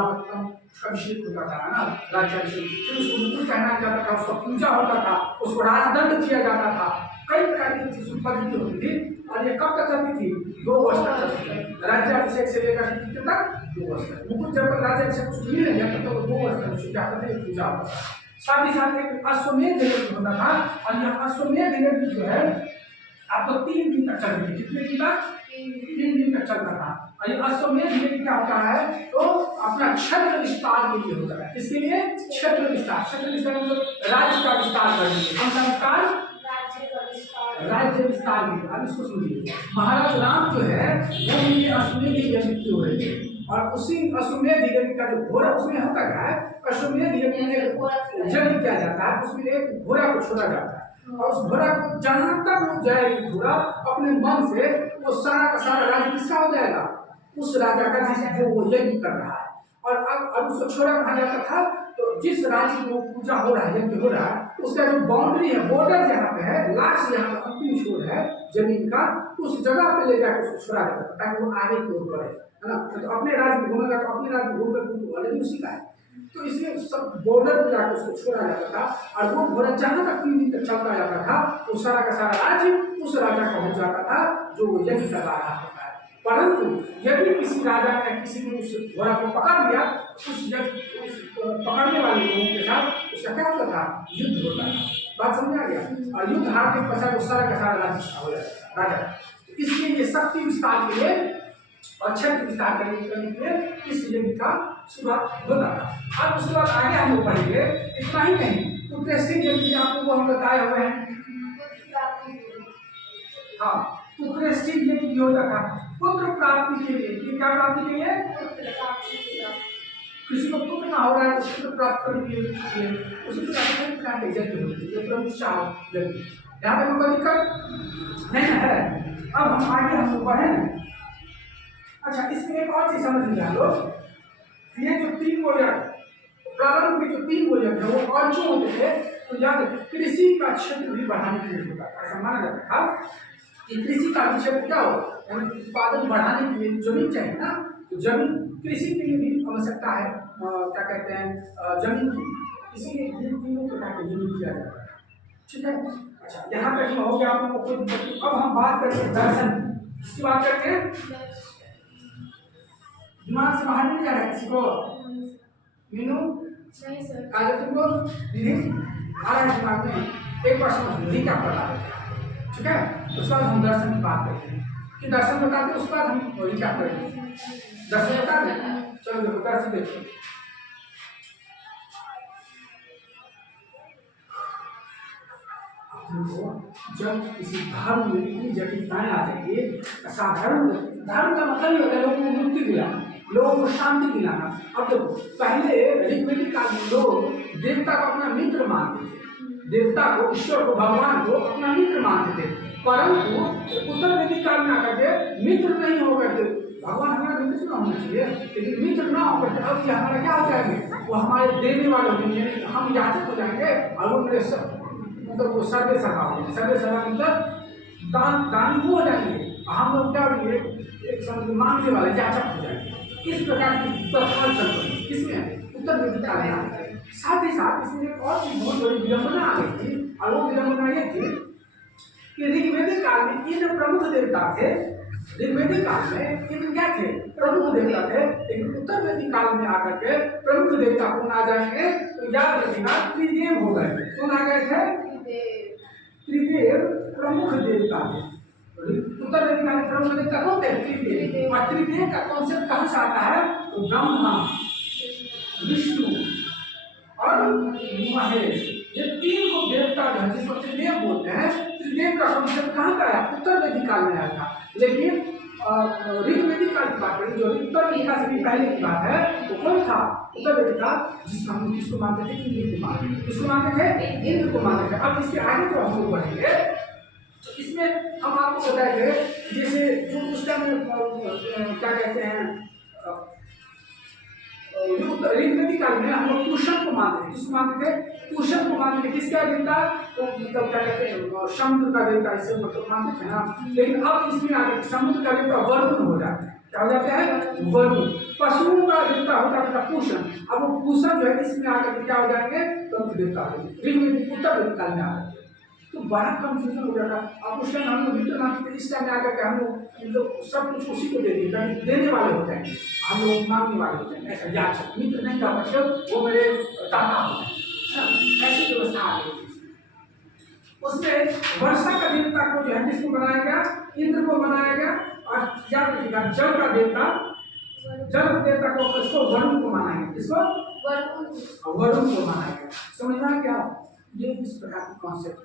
अभिषेक होता था ना, राज्याभिषेक। फिर उसको मुकुट पहनाया जाता था, उसका पूजा होता था, उसको राजदंड किया जाता था। कई प्रकार की पद्धति होती थी। और ये कब तक चलती थी? 2 वर्ष तक चलती थी। राज्याभिषेक से लेकर कितने तक? 2 वर्ष तक। मुकुट जब राज्याभिषेक कुछ मिल नहीं जाता तो 2 वर्ष तक क्या करते थे? पूजा होता था। साथ ही साथ एक अश्वमेध यज्ञ होता था। और यह अश्वमेध यज्ञ जो है आपको 3 दिन तक चलती थी। कितने दिन तक? 3 दिन तक चलता था। और ये अश्वमेध यज्ञ क्या होता है? तो अपना क्षेत्र विस्तार के लिए होता है। किसके लिए? क्षेत्र विस्तार। क्षेत्र विस्तार मतलब राज्य का विस्तार करने के लिए। कौन सा विस्तार? राज्य विस्तार के लिए। अब इसको सुनिए, महाराज राम जो है वो ये अश्वमेध यज्ञ की हो रहे थे। और उसी अश्वमेध यज्ञ का जो घोड़ा उसमें होता क्या है? अश्वमेध यज्ञ में यज्ञ किया जाता है, उसमें एक घोड़ा को छोड़ा जाता है और उस घोड़ा को जहां तक वो जाएगी घोड़ा अपने मन से, वो सारा का सारा राज्य किसका हो जाएगा? उस राजा का, जिस जो वो यज्ञ कर रहा है। और अब उसको छोड़ा कहा जाता था तो जिस राज्य में वो पूजा हो रहा है, यज्ञ हो रहा है, उसका जो बाउंड्री है, बॉर्डर जहाँ पे है, लास्ट यहाँ पे अंतिम छोर है जमीन का, उस जगह पे ले जाकर उसको छुड़ा देता था ताकि वो आगे की ओर बढ़े, है ना। तो अपने राज्य में घूमेगा तो अपने राज्य में घूमकर ऑलरेडी उसी का है, तो इसलिए सब बॉर्डर पर जाकर उसको छोड़ा जाता था। और वो घोड़ा जहाँ तक 3 दिन तक चलता जाता था, वो सारा का सारा राज्य उस राजा का हो जाता था जो वो यज्ञ करवा रहा होता है। परंतु यदि किसी राजा ने किसी ने उस घोड़ा को पकड़ लिया, उस पकड़ने वाले लोगों के साथ उसका क्या होता था, युद्ध होता था। बात समझ आ गया। और युद्ध हारने के पश्चात वो सारा का सारा राज्य हो जाता राजा। तो इसलिए ये शक्ति विस्तार के लिए और क्षेत्र विस्तार करने के लिए इस यज्ञ का शुरुआत होता था। अब उसके बाद आगे हम लोग पढ़ेंगे, इतना ही नहीं, तो टेस्टिंग यज्ञ आपको वो हम बताए हुए हैं। हाँ, पुत्रेष्टि यज्ञ भी होता था पुत्र प्राप्ति के लिए। क्या प्राप्ति के लिए? किसी को पुत्र ना हो रहा है तो पुत्र प्राप्त करने के लिए उसी प्रकार के यज्ञ होते हैं, प्रमुख चार यज्ञ। यहाँ पे कोई दिक्कत नहीं है। अब हम आगे हम लोग बढ़े। अच्छा, इसमें एक और चीज समझ लिया लोग, ये जो 3 गोयक प्रारंभ में जो 3 गोयक है वो और क्यों होते थे, तो याद कृषि का क्षेत्र भी बढ़ाने के लिए होता था। ऐसा माना जाता था कि कृषि का क्षेत्र क्या हो, यानी उत्पादन बढ़ाने के लिए जमीन चाहिए ना, तो जमीन कृषि के लिए भी आवश्यकता है, क्या कहते हैं, जमीन की, इसीलिए ये 3 प्रकार के जमीन किया जाता है। ठीक है। अच्छा, यहाँ तक हो गया आप लोगों को। अब हम बात करते हैं दर्शन की। इसकी बात करते हैं, दिमाग से बाहर नहीं जा रहा है किसी को? मीनू नहीं सर, कागज तुमको दीदी आ रहा है दिमाग में, एक बार समझ लो क्या पढ़ा है। ठीक है, उसके बाद हम दर्शन की बात करते हैं कि दर्शन बताते हैं, उसके बाद हम क्या करेंगे, दर्शन बताते हैं। चलो देखो दर्शन देखिए, जब किसी धर्म में इतनी जटिलताएं आ जाएंगी, साधारण धर्म का मतलब ही होता है लोगों को मुक्ति दिलाना, लोगों को शांति दिलाना। अब देखो, पहले ऋग्वेदिक काल में लोग देवता को अपना मित्र मानते थे, देवता को, ईश्वर को, भगवान को अपना मित्र मानते थे। परंतु उत्तर वैदिक काल में आकर के मित्र नहीं हो करके, भगवान हमारा मित्र ना होना चाहिए, लेकिन मित्र ना होकर के अब ये हमारा क्या हो जाएंगे, वो हमारे देने वाले होंगे, हम याचक हो जाएंगे और वो मेरे सब मतलब वो सर्वे सभा होगी। सर्वे सभा मतलब दानी हो जाएंगे, हम लोग क्या होंगे, एक समझ मांगने वाले याचक हो जाएंगे। इस प्रकार की प्रथा चल रही है किसमें, उत्तर वैदिक काल में। साथ ही साथ इसमें एक और चीज बहुत बड़ी विडंबना आ गई थी, और वो विडंबना ये थी कि ऋग्वेदिक काल में ये जो प्रमुख देवता थे, ऋग्वेदिक काल में ये क्या थे, प्रमुख देवता थे, लेकिन उत्तर वैदिक काल में आकर के प्रमुख देवता कौन आ जाएंगे, तो याद रखिएगा त्रिदेव हो गए। कौन आ गए थे? त्रिदेव प्रमुख देवता थे। उत्तर वैदिक काल में प्रमुख देवता कौन थे? त्रिदेव। और त्रिदेव का कॉन्सेप्ट कहाँ से आता है, तो ब्रह्मा, विष्णु और महेश, ये 3 को देवता जो है जिसको त्रिदेव बोलते हैं, त्रिदेव का कॉन्सेप्ट कहाँ का है, उत्तर वैदिक काल में आया था। लेकिन ऋग्वेदिक काल की बात करें, जो उत्तर वैदिक काल से भी पहले की बात है, वो कौन था, उत्तर वैदिक काल, जिसको हम किसको मानते थे, इंद्र को मानते थे। किसको मानते थे? इंद्र को मानते थे। अब इसके आगे जो हम लोग बढ़ेंगे, तो इसमें हम आपको बताएंगे, जैसे जो उस टाइम क्या कहते हैं, ऋग्वेदिक काल में हम लोग कुशन को मानते थे। किसको मानते थे? कुशन को मानते थे। किसका देवता, तो मतलब क्या कहते हैं, समुद्र का देवता, इसे मतलब मानते थे ना। लेकिन अब इसमें आगे समुद्र का देवता वरुण हो जाता है। क्या हो जाता है? वरुण। पशुओं का देवता होता था कुशन, अब वो कुशन जो है इसमें आकर क्या हो जाएंगे, प्रमुख देवता ऋग्वेदिक उत्तर वैदिक काल में आ जाते। तो बड़ा कंफ्यूजन हो जाता। अब उस टाइम हम लोग मित्र मानते थे, इस टाइम में आकर के हम लोग सब कुछ उसी को दे दिए, देने वाले हो जाएंगे, हम लोग मांगने वाले हो जाएंगे। ऐसा याचक मित्र नहीं का मतलब वो मेरे दाता हो जाए, ऐसी व्यवस्था आ गई। उसमें वर्षा का देवता को जो है किसको बनाया गया, इंद्र को बनाया गया। और याद रखिएगा जल का देवता, जल देवता को उसको वरुण को माना गया। किसको? वरुण को माना गया। समझ में क्या, ये इस प्रकार की कॉन्सेप्ट।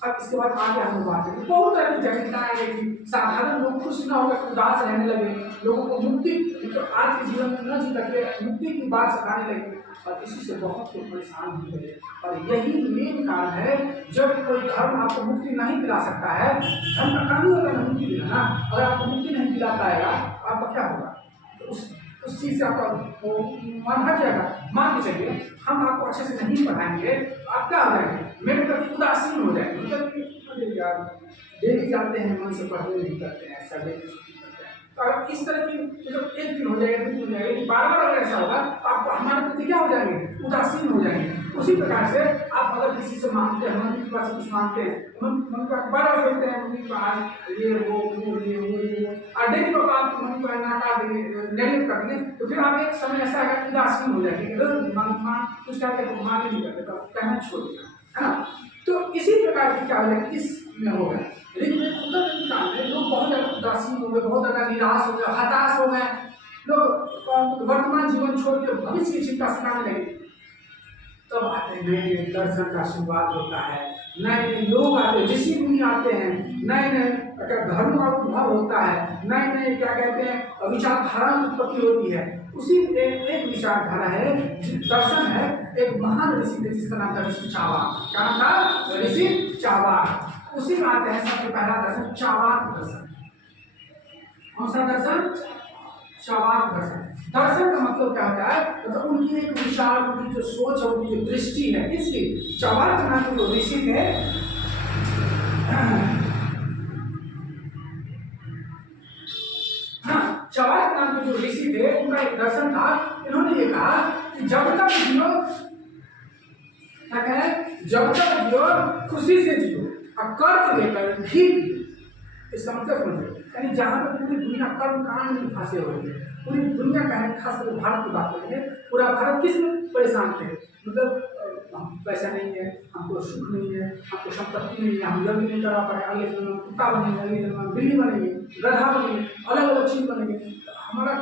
अब इसके बाद आगे हम बात करेंगे, बहुत तरह की जटिलताएं आएगी, साधारण लोग खुश न होकर उदास रहने लगे, लोगों को मुक्ति तो आज के जीवन में न जी करके मुक्ति की बात सिखाने लगे, और इसी से बहुत लोग परेशान होने लगे। और यही मेन कारण है, जब कोई धर्म आपको मुक्ति नहीं दिला सकता है, धर्म का काम ही होता है मुक्ति दिलाना, अगर आपको मुक्ति नहीं दिला पाएगा आपका क्या होगा, तो उस चीज़ से आपका वो मन हट जाएगा। मान के चलिए हम आपको अच्छे से नहीं पढ़ाएंगे तो आप क्या हो जाएंगे, मेरे प्रति उदासीन हो जाएंगे, मतलब कि अरे यार डेली जाते हैं मन से पढ़ते नहीं करते हैं, ऐसा नहीं करते हैं। तो अगर इस तरह की मतलब एक दिन हो जाएगा, दो दिन हो जाएगा, बार बार अगर ऐसा होगा तो आप हमारे प्रति क्या हो जाएंगे, उदासीन हो जाएंगे। उसी प्रकार से आप अगर किसी से मांगते हैं, मम्मी पापा से कुछ मांगते हैं, मम्मी पापा बार बोलते हैं मम्मी पापा ये वो और डेली पापा आप मम्मी पापा नाटा नेगलेक्ट कर देंगे, तो फिर आप एक समय ऐसा आएगा उदासीन हो जाएंगे, मां कुछ क्या कहते मां नहीं करते तो कहना छोड़ दिया, है ना। तो इसी प्रकार की क्या हो जाएगा, इसमें होगा। लेकिन उत्तर काम है लोग बहुत ज़्यादा उदासीन हो गए, बहुत ज़्यादा निराश हो गए, हताश हो गए, लोग वर्तमान जीवन छोड़ के भविष्य की चिंता सताने लगे। तब आते हैं नए नए दर्शन का शुरुआत होता है, नए नए लोग आते हैं, ऋषि मुनि आते हैं, नए नए धर्म का उद्भव होता है, नए नए क्या कहते हैं विचारधारा की उत्पत्ति होती है। उसी एक विचारधारा है, दर्शन है, एक महान ऋषि थे जिसका नाम था ऋषि चावाक। क्या नाम था, ऋषि चावाक। उसी में आते हैं सबसे पहला दर्शन चावाक दर्शन। कौन सा दर्शन, चावाक दर्शन। दर्शन का मतलब क्या होता है, मतलब उनकी एक विचार, उनकी जो सोच है, उनकी जो दृष्टि है, इसकी चावाक नाम के जो ऋषि थे, हाँ चावाक नाम के जो ऋषि थे उनका एक दर्शन था। इन्होंने ये कहा कि जब तक जियो, क्या कहे, जब तक जियो खुशी से जियो और कर्ज लेकर भी जियो। इसका मतलब समझो, यानी जहाँ पर पूरी दुनिया कर्म कांड में फंसे हुए थे, पूरी दुनिया का है, खासकर भारत की बात करेंगे, पूरा भारत किस में परेशान थे, मतलब पैसा नहीं है, हमको सुख नहीं है, हमको संपत्ति नहीं है, हम जल्दी नहीं करा पाए, अगले जन्म में कुत्ता बनेंगे, अगले जन्म में बिल्ली बनेंगे, गधा बनेंगे, अलग अलग चीज़ बनेंगे, हमारा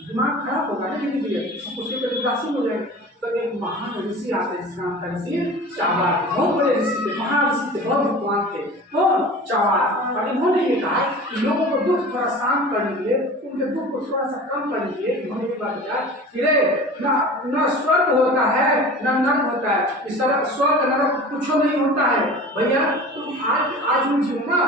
दिमाग खराब होगा नहीं धीरे, हम उसके प्रति उदासीन हो जाएंगे। तो एक महान ऋषि आते हैं जिसका नाम था ऋषि चावाक। बहुत बड़े ऋषि थे, महान ऋषि थे, बहुत विद्वान थे, तो चावाक। और इन्होंने ये कहा कि लोगों को दुख थोड़ा शांत करने के लिए, उनके दुख को थोड़ा सा कम करने के लिए इन्होंने ये बात कहा कि रे न स्वर्ग होता है न नरक होता है, इस तरह स्वर्ग नरक कुछ नहीं होता है भैया। तुम आज में जियो ना,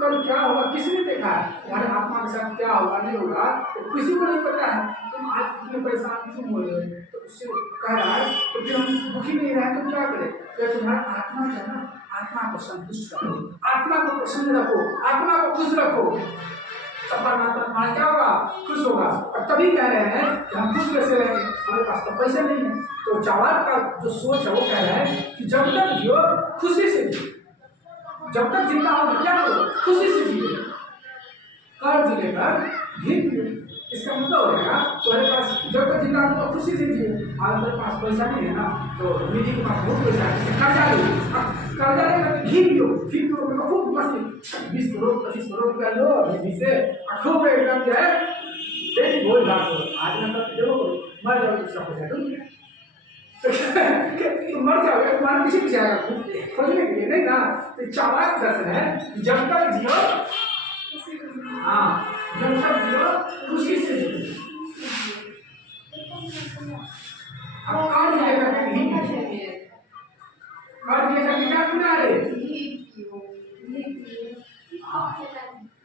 कल क्या होगा किसी ने देखा है, तुम्हारे आत्मा के साथ क्या होगा नहीं होगा तो किसी को नहीं पता है। तुम आज इतने परेशान क्यों हो रहे हो, तो उससे कह रहा है तो फिर हम दुखी नहीं रहे तो क्या करें, तो तुम्हारा आत्मा जो है ना, आत्मा को संतुष्ट रखो, आत्मा को प्रसन्न रखो, आत्मा को खुश रखो, परमात्मा क्या होगा, खुश होगा। और तभी कह रहे हैं कि हम खुश कैसे रहेंगे, हमारे पास तो पैसे नहीं है। तो चावाक का जो सोच है वो कह रहा है कि जब तक जियो खुशी से जियो, जब तक जिंदा हो क्या करो, खुशी से जियो, कर्ज लेकर भी पियो। इसका मतलब हो जाएगा तुम्हारे पास जब तक जिंदा हो तो खुशी से जियो, हमारे पास पैसा नहीं है ना, तो निधि के पास बहुत पैसा है, कर्जा लो, कर्जा लेकर घी पियो, घी पियो मतलब खूब मस्ती, 20 करोड़ 25 करोड़ रुपया लो निधि से, खूब एकदम जो है डेली भोज भात करो, आज ना तक देखो मर जाओ तो सब हो जाएगा, तो मर जाओगे तुम्हारे पीछे पीछे आएगा खोजने के लिए, नहीं ना। तो चावाक दर्शन है जब तक जियो, हाँ जब तक जियो खुशी से जियो। अब कार्ड लेकर के नहीं, कार्ड लेकर के क्या बना रहे,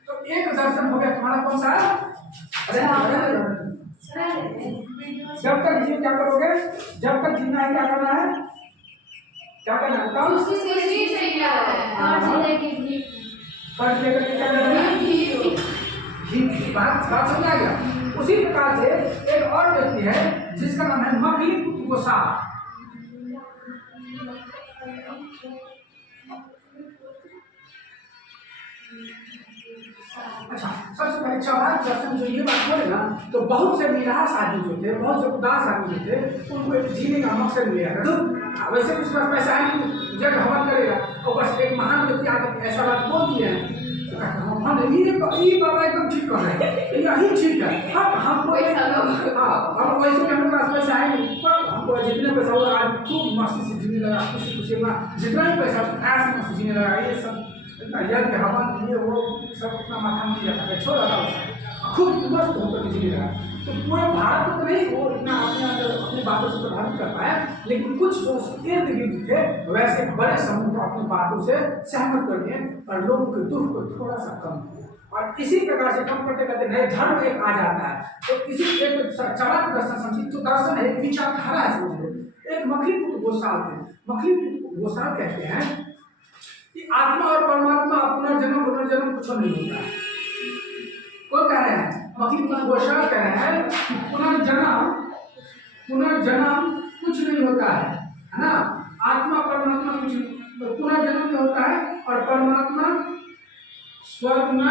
तो एक दर्शन हो गया तुम्हारा कौन सा, जब तक जियो क्या करोगे, जब तक जीना है क्या करना है, क्या करना है बताओ, कर्ज लेकर के क्या करना है, बात समझ आ गया। उसी प्रकार से एक और व्यक्ति है जिसका नाम है मकली पुत्र गोसा। अच्छा, सबसे पहले चावाक दर्शन जो ये बात बोले ना, तो बहुत से निराश आदमी जो थे, बहुत से उदास आदमी जो थे, उनको एक जीने का मकसद मिला था। तो वैसे उसके पास पैसा है नहीं, जग हवन करेगा, और बस एक महान व्यक्ति आकर ऐसा बात बोल दिया है, ये बाबा एकदम ठीक कर रहे हैं, यही ठीक है। हमको हम वैसे हमारे पास पैसा है नहीं, पर हमको जितने पैसा होगा आज खूब मस्ती से जीने लगा, खुशी खुशी अपना जितना भी पैसा ऐसे मस्ती जीने लगा, ये सब इतना यज्ञ हवन ये वो सब इतना माथा नहीं जाता है, छोड़ रहा उसको खूब मस्त होकर जीने लगा। तो पूरे भारत को तो नहीं वो इतना अपने अंदर अपनी बातों से प्रभावित कर पाया, लेकिन कुछ जो उसके इर्द गिर्द थे वैसे बड़े समूह को अपनी बातों से सहमत कर दिए और लोगों के दुख को थोड़ा सा कम किया। और इसी प्रकार से कम करते करते नए धर्म एक आ जाता है। तो इसी एक चाणक्य दर्शन समझिए, तो दर्शन है, एक विचारधारा है, समझ लो। एक मखलीपुत्र गोसाल थे, मखलीपुत्र गोसाल कहते हैं कि आत्मा और परमात्मा पुनर्जन्म कुछ नहीं होता है। कौन कह रहे हैं? मखलीपुत्र गोसाल कह रहे हैं कि पुनर्जन्म कुछ नहीं होता है ना। आत्मा परमात्मा कुछ तो पुनर्जन्म नहीं होता है, और परमात्मा स्वर्ग में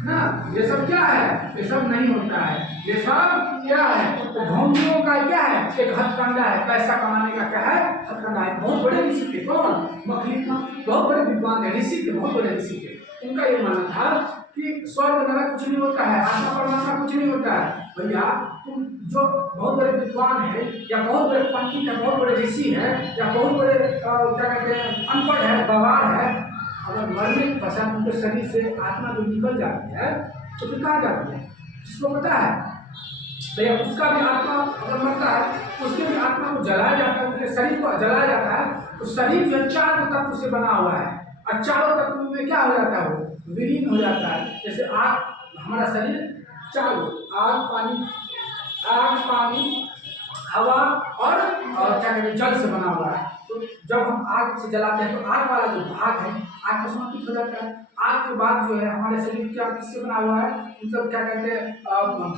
ना, ये सब क्या है? ये सब नहीं होता है। ये सब क्या है? तो भौतियों का क्या है? एक हथकंडा है, पैसा कमाने का क्या है? हथकंडा है। बहुत बड़े ऋषि थे, कौन? मखलीपुत्र, बहुत बड़े विद्वान थे, ऋषि थे, बहुत बड़े ऋषि थे। उनका ये मानना था कि स्वर्ग नरक कुछ नहीं होता है, आत्मा परमात्मा कुछ नहीं होता है। भैया तुम जो बहुत बड़े विद्वान है, या बहुत बड़े पंडित है, बहुत बड़े ऋषि है, या बहुत बड़े क्या कहते हैं अनपढ़ है, गवार है, अगर मरने के पश्चात उनके शरीर से आत्मा जो निकल जाती है तो फिर कहाँ जाती है? किसको पता है? भैया उसका भी आत्मा अगर मरता है, उसके भी आत्मा को जलाया जाता है, उसके शरीर को जलाया जाता है। तो शरीर जो 4 तत्व से बना हुआ है, और 4 तत्व में क्या हो जाता है? वो विलीन हो जाता है। जैसे आग, हमारा शरीर 4, आग पानी हवा और क्या कहते हैं जल से बना हुआ है। तो जब हम आग से जलाते हैं तो आग वाला जो भाग है, आग का समाप्त हो जाता है। आग के बाद जो है हमारे शरीर क्या किससे बना हुआ है? मतलब क्या कहते हैं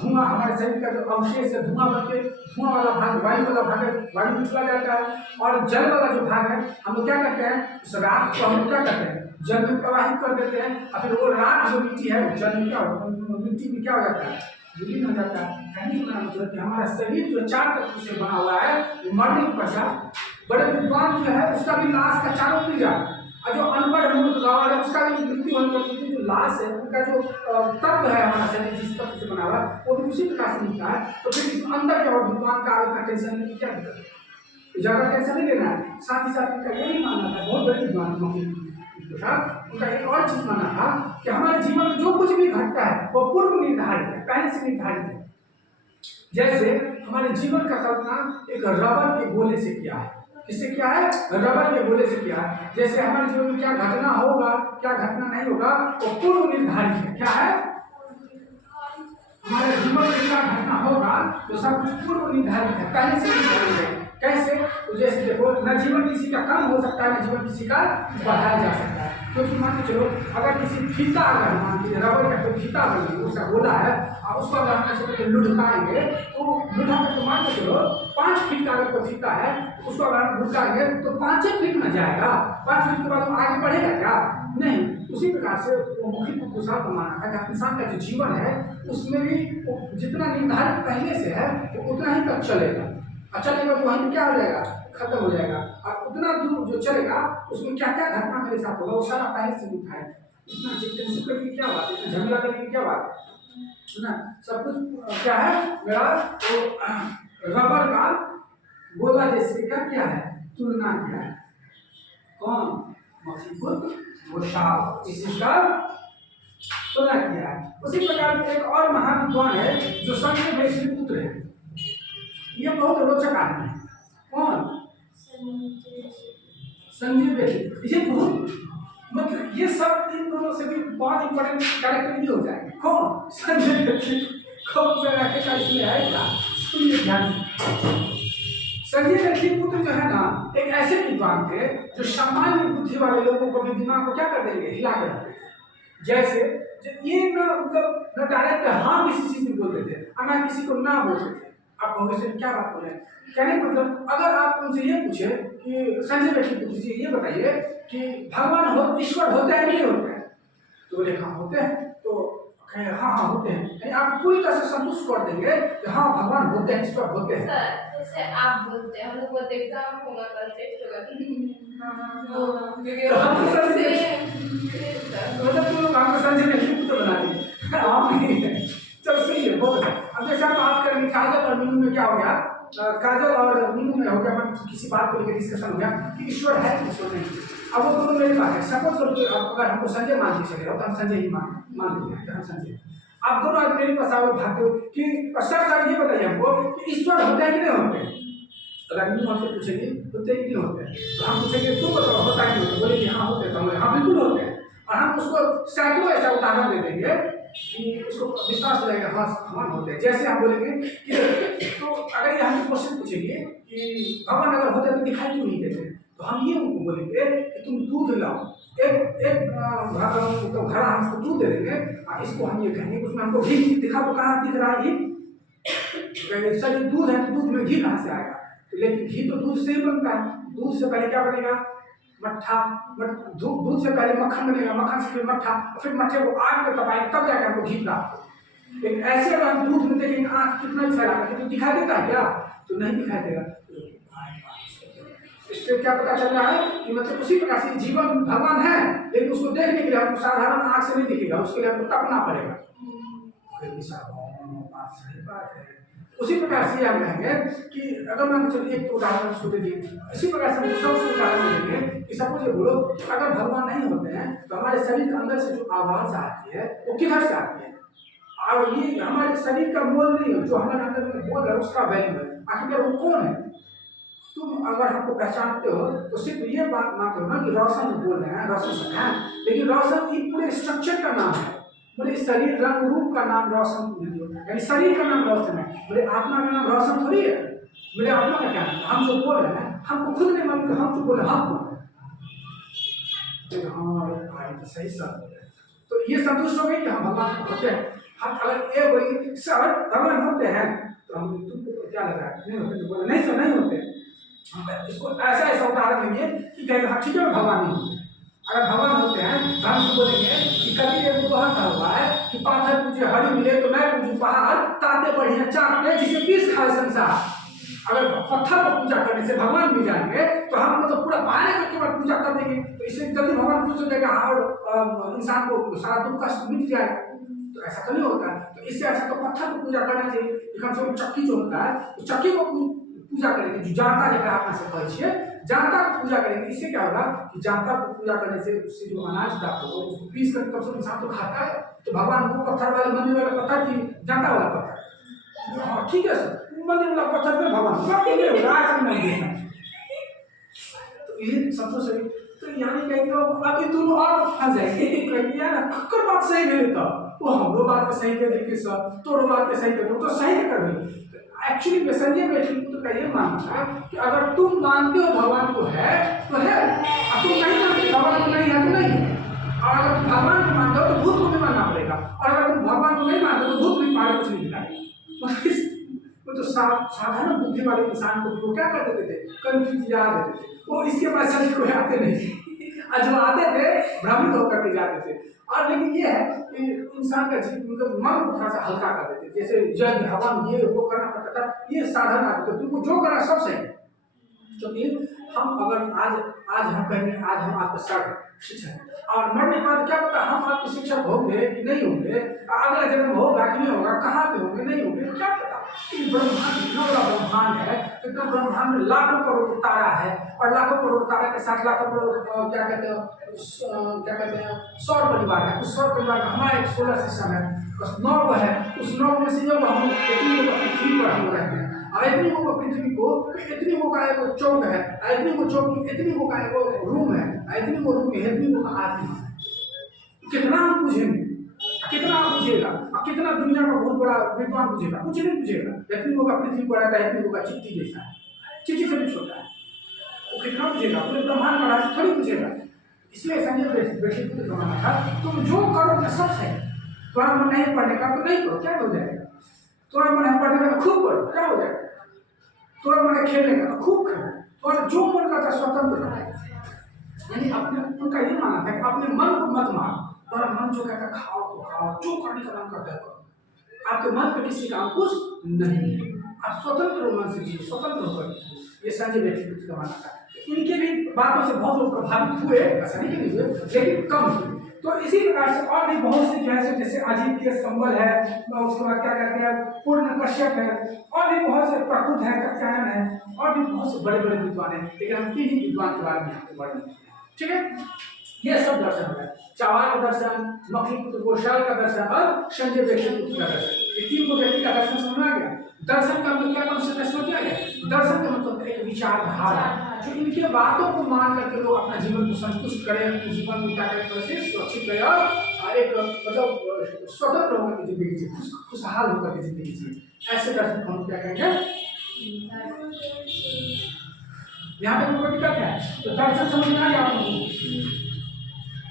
धुआं, हमारे शरीर का जो अवशेष है धुआं बन के, धुआं वाला भाग वायु वाला भाग है, वायु में चला जाता है। और जल वाला जो भाग है, हम लोग क्या करते हैं? उस राख को हम लोग क्या करते हैं? जल में प्रवाहित कर देते हैं, और फिर वो राख जो मिट्टी है जल में क्या होता है? मिट्टी में क्या हो जाता है? विलीन हो जाता है। कहने का मतलब कि हमारा शरीर जो 4 तत्व से बना हुआ है, वो मरने के पश्चात बड़े विद्वान जो है उसका भी लाश का 4 पीढ़ी, और जो अनपढ़ मूर्ख गंवार है उसका भी मृत्यु होने पर जो लाश है, उनका जो तत्व है हमारा शरीर जिस तत्व से बना हुआ है, वो भी उसी प्रकार से मिलता है। तो फिर इसमें अंदर क्या हो? विद्वान का आगे का टेंशन लेने की क्या दिक्कत है? ज़्यादा टेंशन नहीं लेना है। साथ ही साथ उनका यही मानना था, बहुत बड़े विद्वान उनका एक और चीज मानना था कि हमारे जीवन में जो कुछ भी घटता है वो पूर्व निर्धारित है, पहले से निर्धारित है। जैसे हमारे जीवन का कल्पना एक रबर के गोले से किया है। किससे किया है? रबर के गोले से किया है। जैसे हमारे जीवन में क्या घटना होगा, क्या घटना नहीं होगा, वो पूर्व निर्धारित है। क्या है? हमारे जीवन में क्या घटना होगा तो सब कुछ पूर्व निर्धारित है, पहले से निर्धारित है। कैसे? तो जैसे देखो, न जीवन किसी का कम हो सकता है, न जीवन किसी का बढ़ाया जा सकता है। क्योंकि मान के चलो, अगर किसी फीता, अगर मान लीजिए रबर का कोई फीता बनी, उसका गोला है, और उसको अगर हम ऐसे लुढ़काएंगे तो लुढ़ा के तो मान के चलो 5 फीट का अगर कोई फीता है, उसको अगर हम लुढ़काएंगे तो 5 फीट में जाएगा। 5 फीट के बाद वो आगे बढ़ेगा क्या? नहीं। उसी प्रकार से वो मखलीपुत्र गोसाल को माना था कि इंसान का जो जीवन है उसमें भी जितना निर्धारित पहले से है वो उतना ही तक चलेगा, और चलेगा तो वहीं क्या हो जाएगा? खत्म हो जाएगा। और उतना दूर जो चलेगा उसमें क्या क्या घटना मेरे साथ होगा वो सारा पहले से निर्धारित है। इतना टेंशन करने की क्या बात है? इतना झगड़ा करने की क्या बात है ना? सब कुछ क्या है मेरा? तो रबर का गोला जैसे का क्या है? तुलना किया है। कौन? मखलीपुत्र गोसाल इसका तुलना किया है। उसी प्रकार एक और महान विद्वान है जो संजय वैश्विक पुत्र है। ये बहुत रोचक आदमी है। कौन? संजय वैश्विक। ये बहुत मतलब ये सब इन दोनों से भी बहुत इंपॉर्टेंट कैरेक्टर ये हो जाएंगे। कौन? संजय वैश्विक। कौन सा रखेगा इसलिए आएगा? सुनिए ध्यान से। संजय वैश्विक पुत्र जो है ना, एक ऐसे विद्वान थे जो सामान्य बुद्धि वाले लोगों को भी दिमाग को क्या कर देंगे? हिला कर देंगे। जैसे ये ना मतलब न डायरेक्ट हाँ किसी चीज में बोलते थे और ना किसी को ना बोलते थे। आप कहोगे सर क्या बात बोले? कहने मतलब अगर आप उनसे ये पूछे कि संजय वैश्विक पुत्र जी ये बताइए कि भगवान हो, ईश्वर होते हैं कि नहीं होते हैं? तो बोले हाँ होते हैं। तो हाँ हाँ होते हैं, यानी आप पूरी तरह से संतुष्ट कर देंगे कि हाँ भगवान होते हैं, ईश्वर होते हैं। जैसे आप बोलते हैं, हम लोग बोलते एग्जाम होगा कल टेस्ट होगा मतलब तुम लोग हमको संजय वैश्विक पुत्र बना दिए। आप नहीं। चल सही है, बहुत है। अब जैसे आप बात करेंगे काजल और मीनू में क्या हो गया? काजल और मीनू में हो गया किसी बात को लेकर डिस्कशन हो गया कि ईश्वर है कि ईश्वर नहीं। अब वो दोनों मेरी बात है। सपोज करो अगर हमको संजय मान के चले हो तो हम संजय ही मान लेते हैं संजय। आप दोनों आज मेरे पास आओ भागते हो कि सर ये बताइए हमको कि ईश्वर होता है कि नहीं होते हैं? अगर मीनू हमसे पूछेंगे होते हैं कि नहीं होते हैं, तो हम पूछेंगे तुम बताओ होता है कि नहीं होता? बोलेंगे हाँ होते हैं, तो हम हाँ बिल्कुल होते हैं। और हम उसको सैकड़ों ऐसा उदाहरण दे देंगे कि उसको विश्वास लगेगा, हाँ भगवान होते हैं। जैसे हम बोलेंगे कि तो अगर ये हमसे क्वेश्चन पूछेंगे कि भगवान अगर होते तो दिखाई क्यों नहीं देते, तो हम ये उनको बोलेंगे कि तुम दूध लाओ, एक एक तो घर हम उसको दूध दे देंगे और इसको हम ये कहेंगे उसमें हमको घी दिखा, तो कहाँ दिख रहा है घी? सर दूध है तो दूध में घी कहाँ से आएगा? लेकिन घी तो दूध से ही बनता है। दूध से पहले क्या बनेगा? मट्ठा। दूध से पहले मक्खन बनेगा, मक्खन से फिर मट्ठा, फिर मट्ठे को आग में तपाएंगे तब जाकर हमको घी प्राप्त हो। लेकिन ऐसे अगर हम दूध में देखेंगे आग कितना फैला है, तो दिखाई देता है क्या? तो नहीं दिखाई देगा। इससे क्या पता चल रहा है कि मतलब उसी प्रकार से जीवन भगवान है, लेकिन उसको देखने के लिए आपको साधारण आंख से नहीं दिखेगा, उसके लिए आपको तपना पड़ेगा। सही बात है। उसी प्रकार से हम कहेंगे कि अगर मैं चलिए एक उदाहरण उसको दे दी, इसी प्रकार से हम सब उदाहरण देंगे कि सपोज ये बोलो अगर भगवान नहीं होते हैं तो हमारे शरीर के अंदर से जो आवाज आती है वो किधर से आती है? और ये हमारे शरीर का मोल नहीं है, जो हमारे अंदर में बोल रहा है उसका वैल्यू है। आखिर वो कौन है? तुम अगर हमको पहचानते हो तो सिर्फ ये बात मानते हो ना कि रोशन बोल रहे हैं, रोशन सब है, लेकिन रोशन ये पूरे स्ट्रक्चर का नाम है। बोले शरीर रंग रूप का नाम रोशन, यानी शरीर का नाम रोशन है। बोले आत्मा का नाम रोशन थोड़ी है। बोले आत्मा का क्या है? हम जो बोल रहे हैं हमको खुद नहीं मालूम, हम जो बोले हम बोल रहे हैं। हाँ भाई तो सही सब बोले, तो ये संतुष्ट हो गए कि हम भगवान होते हैं। हम अगर ये बोलेंगे सर भगवान होते हैं तो हम तुमको क्या लग रहा है नहीं होते? तो बोले नहीं सर नहीं होते। इसको ऐसा ऐसा उदाहरण देंगे कि कहेंगे हाँ ठीक है भगवान नहीं होते। अगर भगवान होते हैं तो हम बोलेंगे कि कभी एक कहता हुआ है कि पाथर मुझे हरी मिले तो मैं पूछूं पहाड़, ताते बढ़िया चाटने जिसे पीस खाए संसार। अगर पत्थर को पूजा करने से भगवान मिल जाएंगे तो हम मतलब पूरा पहाड़ को केवल पूजा कर देंगे, तो इससे जल्दी भगवान खुश हो जाएगा और इंसान को सारा दुख कष्ट मिट जाएगा। तो ऐसा तो नहीं होता है। तो इससे अच्छा तो पत्थर को पूजा करना चाहिए। कम से कम चक्की जो होता है तो चक्की को पूजा करेंगे, जो जानता जगह अपना से कहिए जानता को पूजा करेंगे। इससे क्या होगा कि जानता को पूजा करने से उससे जो अनाज प्राप्त होगा उसको पीस कर कम से कम इंसान तो खाता है। तो भगवान को पत्थर वाले मंदिर वाला पत्थर की जानता वाला पत्थर, हाँ ठीक है सर मंदिर वाला पत्थर में भगवान तो ये संतोष है। तो यानी कहेंगे अभी तुम और फंस जाएंगे यार अक्कर बात सही नहीं लेता, वो हमरो बात के सही कर देंगे सर, तोड़ो बात के सही कर दो तो सही कर देंगे। एक्चुअली मैसेंजर बेसिक का ये मानना है कि अगर तुम मानते हो भगवान को है तो है, और तुम नहीं मानते भगवान को नहीं है तो नहीं है। और अगर तुम भगवान को मानते हो तो भूत को भी मानना पड़ेगा, और अगर तुम भगवान को नहीं मानते तो भूत भी पारे कुछ नहीं दिखाएगा। वो तो साधारण बुद्धि वाले इंसान को वो क्या कर देते थे? कंफ्यूज याद देते थे, वो इसके पास चल कोई आते नहीं और जो आते थे भ्रमित होकर के जाते थे। और लेकिन ये है कि इंसान का मतलब मन को थोड़ा सा हल्का कर देते, जैसे जल हवन ये वो करना पड़ता था, ये साधन आते थे तुमको जो करना सब सही। क्योंकि हम अगर आज हम कहेंगे आज हम आपके साथ शिक्षक और मरने के बाद क्या पता हम आपके शिक्षक होंगे कि नहीं होंगे, अगला जन्म होगा कि नहीं होगा, कहाँ पे होंगे नहीं होंगे, क्या पता। ब्रह्मांड इतना बड़ा ब्रह्मांड है, इतना ब्रह्मांड में लाखों करोड़ तारा है और लाखों करोड़ तारा के साथ लाखों करोड़ क्या कहते हैं सौर परिवार है। उस सौर परिवार में हमारा एक सोलर सिस्टम है, बस 9 है। उस 9 में से जब हम पृथ्वी पर हम रहते हैं और इतनी को पृथ्वी को इतनी को का एक चौक है, इतनी को चौक इतनी को का एक रूम है, इतनी को रूम में इतनी को का आदमी है। कितना हम बुझेंगे, कितना आप बुझेगा और कितना दुनिया का बहुत बड़ा विद्वान बुझेगा? कुछ नहीं बुझेगा। इतनी को का पृथ्वी पर रहता है, इतनी को का चिट्ठी जैसा है, चिट्ठी से भी छोटा है, वो कितना बुझेगा? पूरे ब्रह्मांड बड़ा थोड़ी बुझेगा। इसलिए संजय बैठे को जमाना था तुम जो करो सब सही, तुम्हारा मन नहीं पढ़ने का तो नहीं पढ़ो, क्या हो जाएगा? तुम्हारा मन है पढ़ने का तो खूब पढ़ो, क्या हो जाएगा? तुम्हारा मन है खेलने का तो खूब खेलो, तुम्हारा जो मन करता स्वतंत्र रहो। यानी अपने उनका ये मानना था कि अपने मन को मत मारो, तुम्हारा मन जो कहता है खाओ तो खाओ, जो करने का मन करता है करो। आपके मन पे किसी का अंकुश नहीं है, आप स्वतंत्र हो, मन से जिए, स्वतंत्र होकर। ये संजय बैठे का मानना था। इनके भी बातों से बहुत लोग प्रभावित हुए, ऐसा नहीं कि हुए, लेकिन कम हुए। तो इसी प्रकार से और भी बहुत सी जैसे जैसे अजीत संबल है, उसके बाद क्या कहते हैं पूर्ण कश्यप है, और भी बहुत से प्रकृत है, कात्यायन है, और भी बहुत से बड़े बड़े विद्वान हैं। लेकिन हम 3 ही विद्वान के बारे में आपको वर्णन, ठीक है? ये सब दर्शन हो गया, चावल का दर्शन, मखलीपुत्र गोशाल का दर्शन और संजय बैठे का दर्शन। ये 3 को व्यक्ति का दर्शन समझ आ गया। दर्शन का मतलब क्या कॉन्सेप्ट समझ आ गया? दर्शन का मतलब एक विचारधारा, जो इनके बातों को मान करके लोग अपना जीवन को संतुष्ट करें, अपने जीवन को क्या करें, कैसे सुरक्षित रहे और एक मतलब स्वतंत्र होकर के जिंदगी जिए, खुशहाल होकर के जिंदगी जिए। ऐसे दर्शन को हम क्या कहेंगे? यहाँ पे कोई दिक्कत है तो दर्शन समझ में आ गया आपको।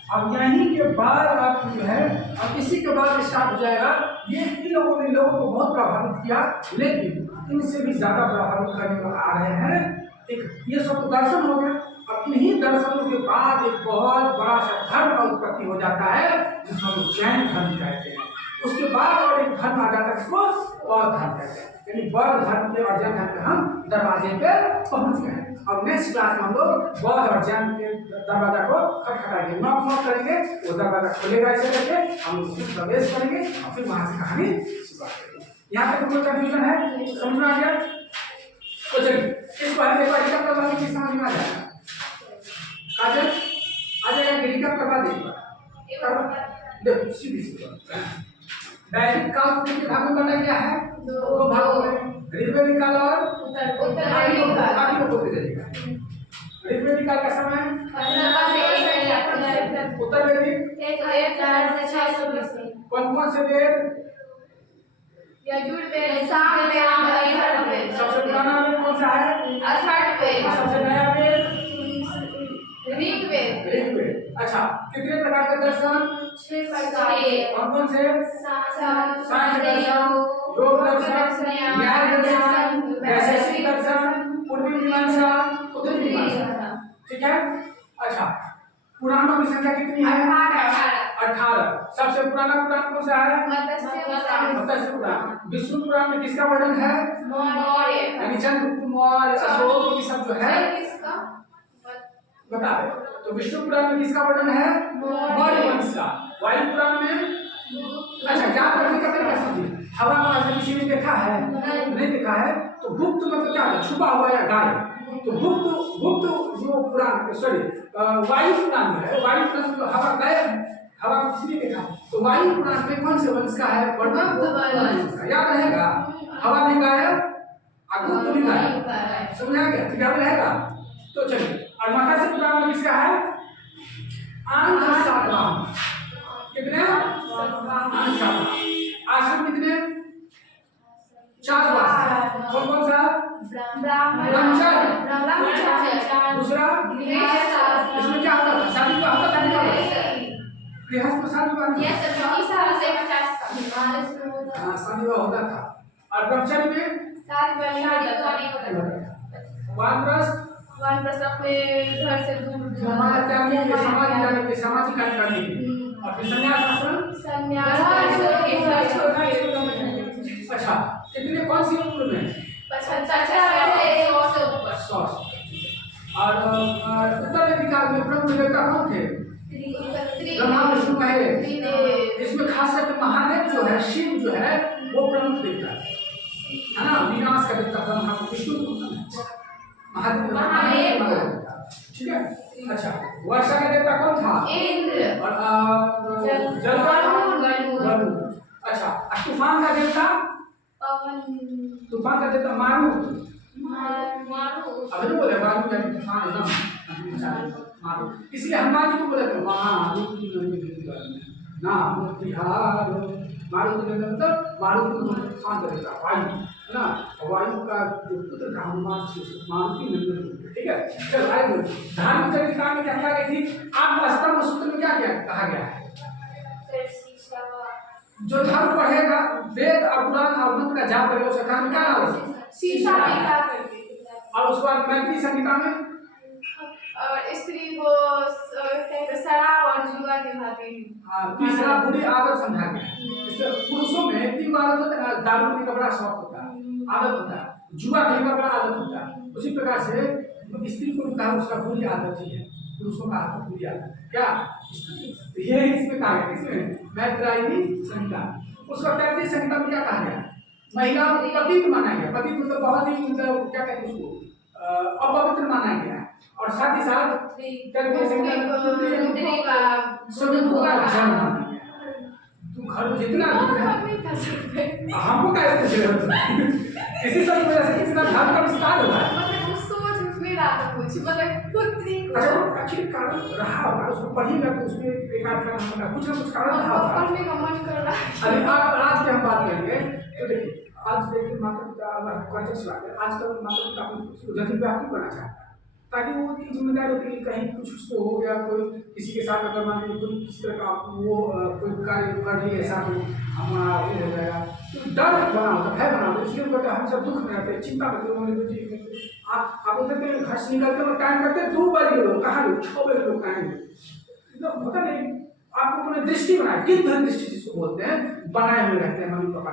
अब यहीं के बाद आप जो है अब इसी के बाद स्टार्ट हो जाएगा। ये इन लोगों ने लोगों को बहुत प्रभावित किया, लेकिन इनसे भी ज्यादा प्रभावित करने को आ रहे हैं एक, ये सब तो दर्शन हो गया। अब इन्हीं दर्शनों के बाद एक बहुत बड़ा सा धर्म का उत्पत्ति हो जाता है जिसको हम जैन धर्म कहते हैं। उसके बाद और एक धर्म आ जाता है जिसको बौद्ध धर्म कहते हैं। यानी बौद्ध धर्म के और जैन धर्म के हम दरवाजे पे पहुंच गए। अब नेक्स्ट क्लास में हम लोग बौद्ध और जैन के दरवाजा को खटखटाएंगे, नॉक नॉक करेंगे, वो दरवाजा खुलेगा ऐसे करके, हम उसमें प्रवेश करेंगे और फिर वहां से कहानी शुरुआत करेंगे। यहाँ तक कोई कंफ्यूजन है? समझ में आ गया? तो चलिए इसको हम एक बार रिकैप करवा देंगे, समझ में आ जाएगा। काजल आ जाएगा, रिकैप करवा देंगे। देखो सीधी सी वैदिक काल को कितने भागों में बांटा गया है? दो भागों में, ऋग्वेदिक काल और आदि को बोलते जाएगा। ऋग्वेदिक काल का समय उत्तर वैदिक 1000 से 600 BC। कौन कौन से वेद? यजुर्वेद, सामवेद, सबसे पुराना वेद कौन सा है? अथर्ववेद। सबसे नया वेद ऋग्वेद। ऋग्वेद। अच्छा, कितने प्रकार के दर्शन? 6 प्रकार। कौन कौन से? सांख्य दर्शन, योग दर्शन, न्याय दर्शन, वैशेषिक दर्शन, पूर्वी मीमांसा, उत्तरी मीमांसा। ठीक है। अच्छा, पुराणों की संख्या कितनी है? 18। सबसे पुराना पुराण कौन सा है? मत्स्य पुराण। विष्णु पुराण में किसका वर्णन है? मौर्य। यानी चंद्रगुप्त मौर्य, अशोक, ये सब जो है बता दे। तो विष्णु पुराण में किसका वर्णन है? मौर्य वंश का। वायु पुराण में अच्छा ज्ञान करने का तरीका समझिए। हवा का आदमी किसी ने देखा है? नहीं देखा है। तो गुप्त मतलब क्या है? छुपा हुआ या गायब। तो गुप्त जो पुराण सॉरी वायु पुराण है, वायु पुराण जो हवा गायब है, हवा किसी ने देखा। तो वायु पुराण में कौन से वंश का है वर्णन? याद रहेगा। हवा भी गायब, गुप्त भी गायब। समझ आ गया? ठीक है, रहेगा। तो चलिए, और मत्स्य पुराण में किसका है? आंध्र सातवाहन। कितने? आश्रम कितने? 4 आश्रम। कौन कौन सा? ब्रह्मचर्य। दूसरा इसमें क्या होता था? शादी का होता था नहीं? गृहस्थ में शादी शादी होता था। और ब्रह्मचर्य में वानप्रस्थ अपने घर से दूर समाज त्यागने के, समाज त्यागने के, सामाजिक कार्य करने के। और फिर संन्यास आश्रम, अच्छा कितने कौन सी उम्र में? 100। और उत्तर वैदिक काल में ब्रह्म देवता कौन थे? ब्रह्मा विष्णु महेश। इसमें खास करके महादेव जो है, शिव जो है वो प्रमुख देवता है ना, विनाश का देवता ब्रह्मा विष्णु महादेव। ठीक है। अच्छा, वर्षा का देवता कौन था? इंद्र। और जल का गरुड़। अच्छा, तूफान का देवता? पवन। तूफान का देवता मारुत। अभी तो बोले मारुत यानी तूफान एकदम मारुत। इसलिए हनुमान जी को बोले थे मारुत ना बिहार मारुत के मतलब मारुत को तूफान का देवता वायु है ना। वायु का जो पुत्र था हनुमान से मारुति नंदन। ठीक है। चलो आगे बोलो। धार्मिक चरित्र में क्या कहा गया थी? आप स्तंभ सूत्र में क्या क्या कहा गया है? जो धर्म पढ़ेगा, वेद और पुराण और मंत्र का जाप करेगा उसका काम क्या होगा? सीता। और उसके बाद मैत्री संहिता में और स्त्री को शराब और जुआ के भांति तीसरा बुरी आदत समझा गया। पुरुषों में 3 आदत होता है। दारू पीने का बड़ा शौक होता है, आदत होता है। जुआ खेलने का बड़ा आदत होता है। उसी प्रकार से स्त्री को कहा उसका बुरी आदत ही है। पुरुषों का आदत बुरी आदत क्या? ये इसमें कहा गया। इसमें मैत्रायणी संहिता। उसका 33 संहिता में क्या कहा गया? महिला पतित माना गया। पतित मतलब बहुत ही मतलब क्या कहते हैं उसको अपवित्र माना गया। और साथ ही साथ घर में जितना हमको इसी सब वजह से कितना धर्म का विस्तार हुआ है। ना तो कुछ मतलब खुद ही कुछ अच्छा वो एक्चुअली कारण रहा होगा, उसको पढ़िएगा तो उसमें एक आध कारण होगा, कुछ ना कुछ कारण रहा होगा। पढ़ने का मन कर रहा है। अभी आज की हम बात करेंगे तो देखिए, आज देखिए माता पिता कॉन्टेक्स्ट बात है, आजकल माता पिता अपनी जल्दी विवाह क्यों करना चाहता है, ताकि वो की जिम्मेदारी होती है कहीं कुछ उसको हो गया, कोई किसी के साथ अगर मान लीजिए कोई किसी तरह का वो कोई कार्य कर लिए ऐसा तो हमारा वो हो जाएगा, तो डर बना होता है, बना होता है, इसलिए कहते हैं हम सब दुख में रहते हैं, चिंता करते हैं। आप कहते हैं घर से निकलते हो टाइम करते हैं 2 बजे लोग कहाँ लोग 6 बजे लोग कहाँ लोग होता नहीं, आपको अपने दृष्टि बनाए, किस धन दृष्टि जिसको बोलते हैं बनाए हुए रहते हैं मम्मी पापा।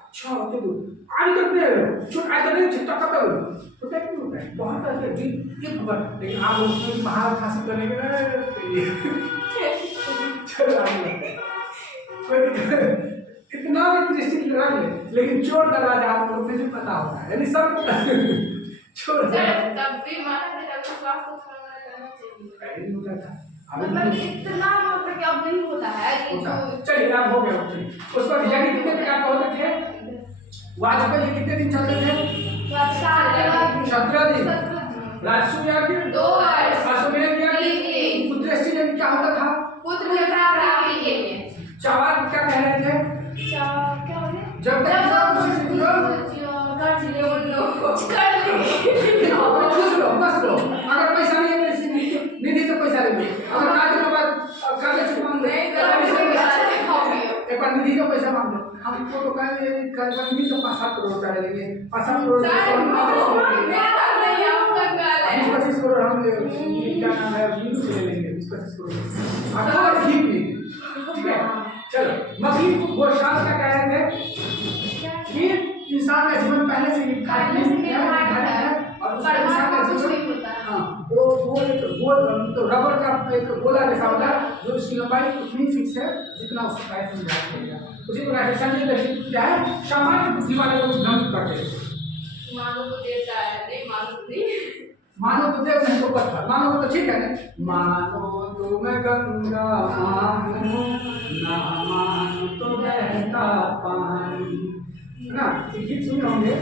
अच्छा होते दो आज तक नहीं जो आज तक नहीं चिंता करता हो तो क्या क्यों होता है बहुत अच्छा जी ये खबर, लेकिन आप उसमें बाहर हासिल करने के इतना भी दृष्टि रख ले, लेकिन चोर दरवाजा आपको मुझे पता होता है, यानी सब चोर तब भी माता पिता को स्वास्थ्य करना चाहिए। मतलब इतना मतलब कि अब नहीं होता है कि जो चलिए आप हो गया, चलिए उस पर यदि कितने प्रकार का होते थे वाजपेयी ये कितने दिन चलते थे 17 दिन, राजसू याद के 2 वर्ष, अश्वमेध याद के पुत्रष्टि यानी क्या होता था पुत्र के प्राप्ति के लिए चवार क्या कह रहे थे क्या बोले जब तक खुशी से खुश लो बस लो, अगर पैसा नहीं है निधि से पैसा लेंगे, अगर कागज के बाद कागज मांग ले एक बार निधि का पैसा मांग लो, हमको तो कहेंगे निधि से 5-7 करोड़ रुपया लेंगे, 5-7 करोड़ 20-25 करोड़ हम क्या नाम है मीनू से ले लेंगे 20-25 करोड़ अगर ठीक है। चलो मसीह वो शास्त्र क्या कह रहे थे कि इंसान का जीवन पहले से ही और उसका इंसान का जीवन वो एक गोल तो रबर का एक गोला जैसा होता है जो उसकी लंबाई उतनी फिक्स है जितना उसका प्राइस में जाता है, उसी प्रकार से संजय दर्शन क्या है सामान्य बुद्धि वाले लोग भ्रमित करते हैं, मानो तो देता है नहीं मानो तो नहीं, मानो तो देव नहीं तो पत्थर, मानो तो ठीक है ना, मानो तो मैं गंगा मानो ना मानो तो बहता पानी ना, ये गीत सुने होंगे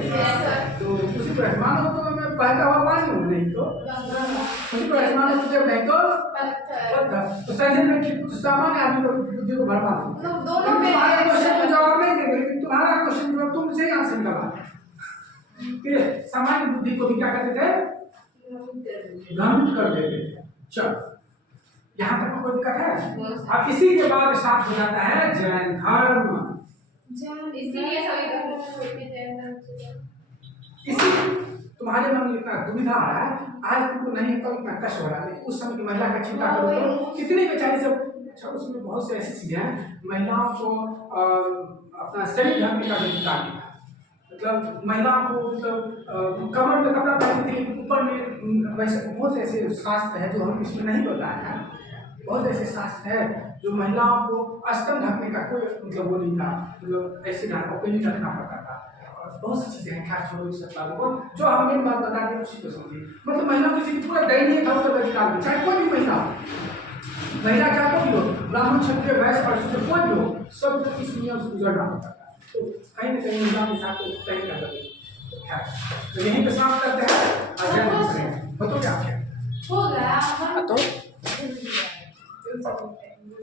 तो उसी प्रकार मानो तो मैं बहता हुआ पानी हूँ नहीं तो उसी प्रकार मानो तो देव नहीं तो पत्थर, तो संजय में ठीक सामान्य आदमी को बुद्धि को भरमा दो, दोनों में तुम्हारे क्वेश्चन का जवाब नहीं देंगे लेकिन तुम्हारा क्वेश्चन जवाब तुमसे ही आंसर निकाला, फिर सामान्य बुद्धि को भी क्या करते थे भ्रमित कर देते थे। चलो यहाँ तक कोई दिक्कत है, अब इसी के बाद स्टार्ट हो जाता है जैन धर्म, इसीलिए सभी धर्मों में छोटे जैन धर्म इसी तुम्हारे मन में इतना दुविधा आ रहा है आज तुमको नहीं तो इतना कष्ट हो रहा है, उस समय की महिला का चिंता करो तो कितनी बेचारी सब, अच्छा उसमें बहुत से ऐसी चीजें हैं महिलाओं को अपना शरीर ढकने का अधिकार नहीं था, मतलब महिलाओं को मतलब कमर में कपड़ा पहनने के लिए ऊपर में वैसे बहुत से ऐसे शास्त्र है जो हम इसमें नहीं बताए हैं, बहुत ऐसे शास्त्र है जो महिलाओं को स्तन ढकने का कोई मतलब वो नहीं था, मतलब ऐसे ओपनली रखना पड़ता था, और बहुत सी चीजें हैं खास छोड़ो इस सब को जो हम मेन बात बता दें उसी को समझिए, मतलब महिला किसी की पूरा दयनीय था उसका अधिकार में, चाहे कोई भी महिला चाहे कोई भी हो, ब्राह्मण क्षत्रिय वैश्य और शूद्र कोई भी हो, सब इस नियम से गुजरना होता था, तो कहीं ना कहीं महिला के साथ तय कर देते, तो यहीं पे समाप्त करते हैं, बताओ क्या हो गया तो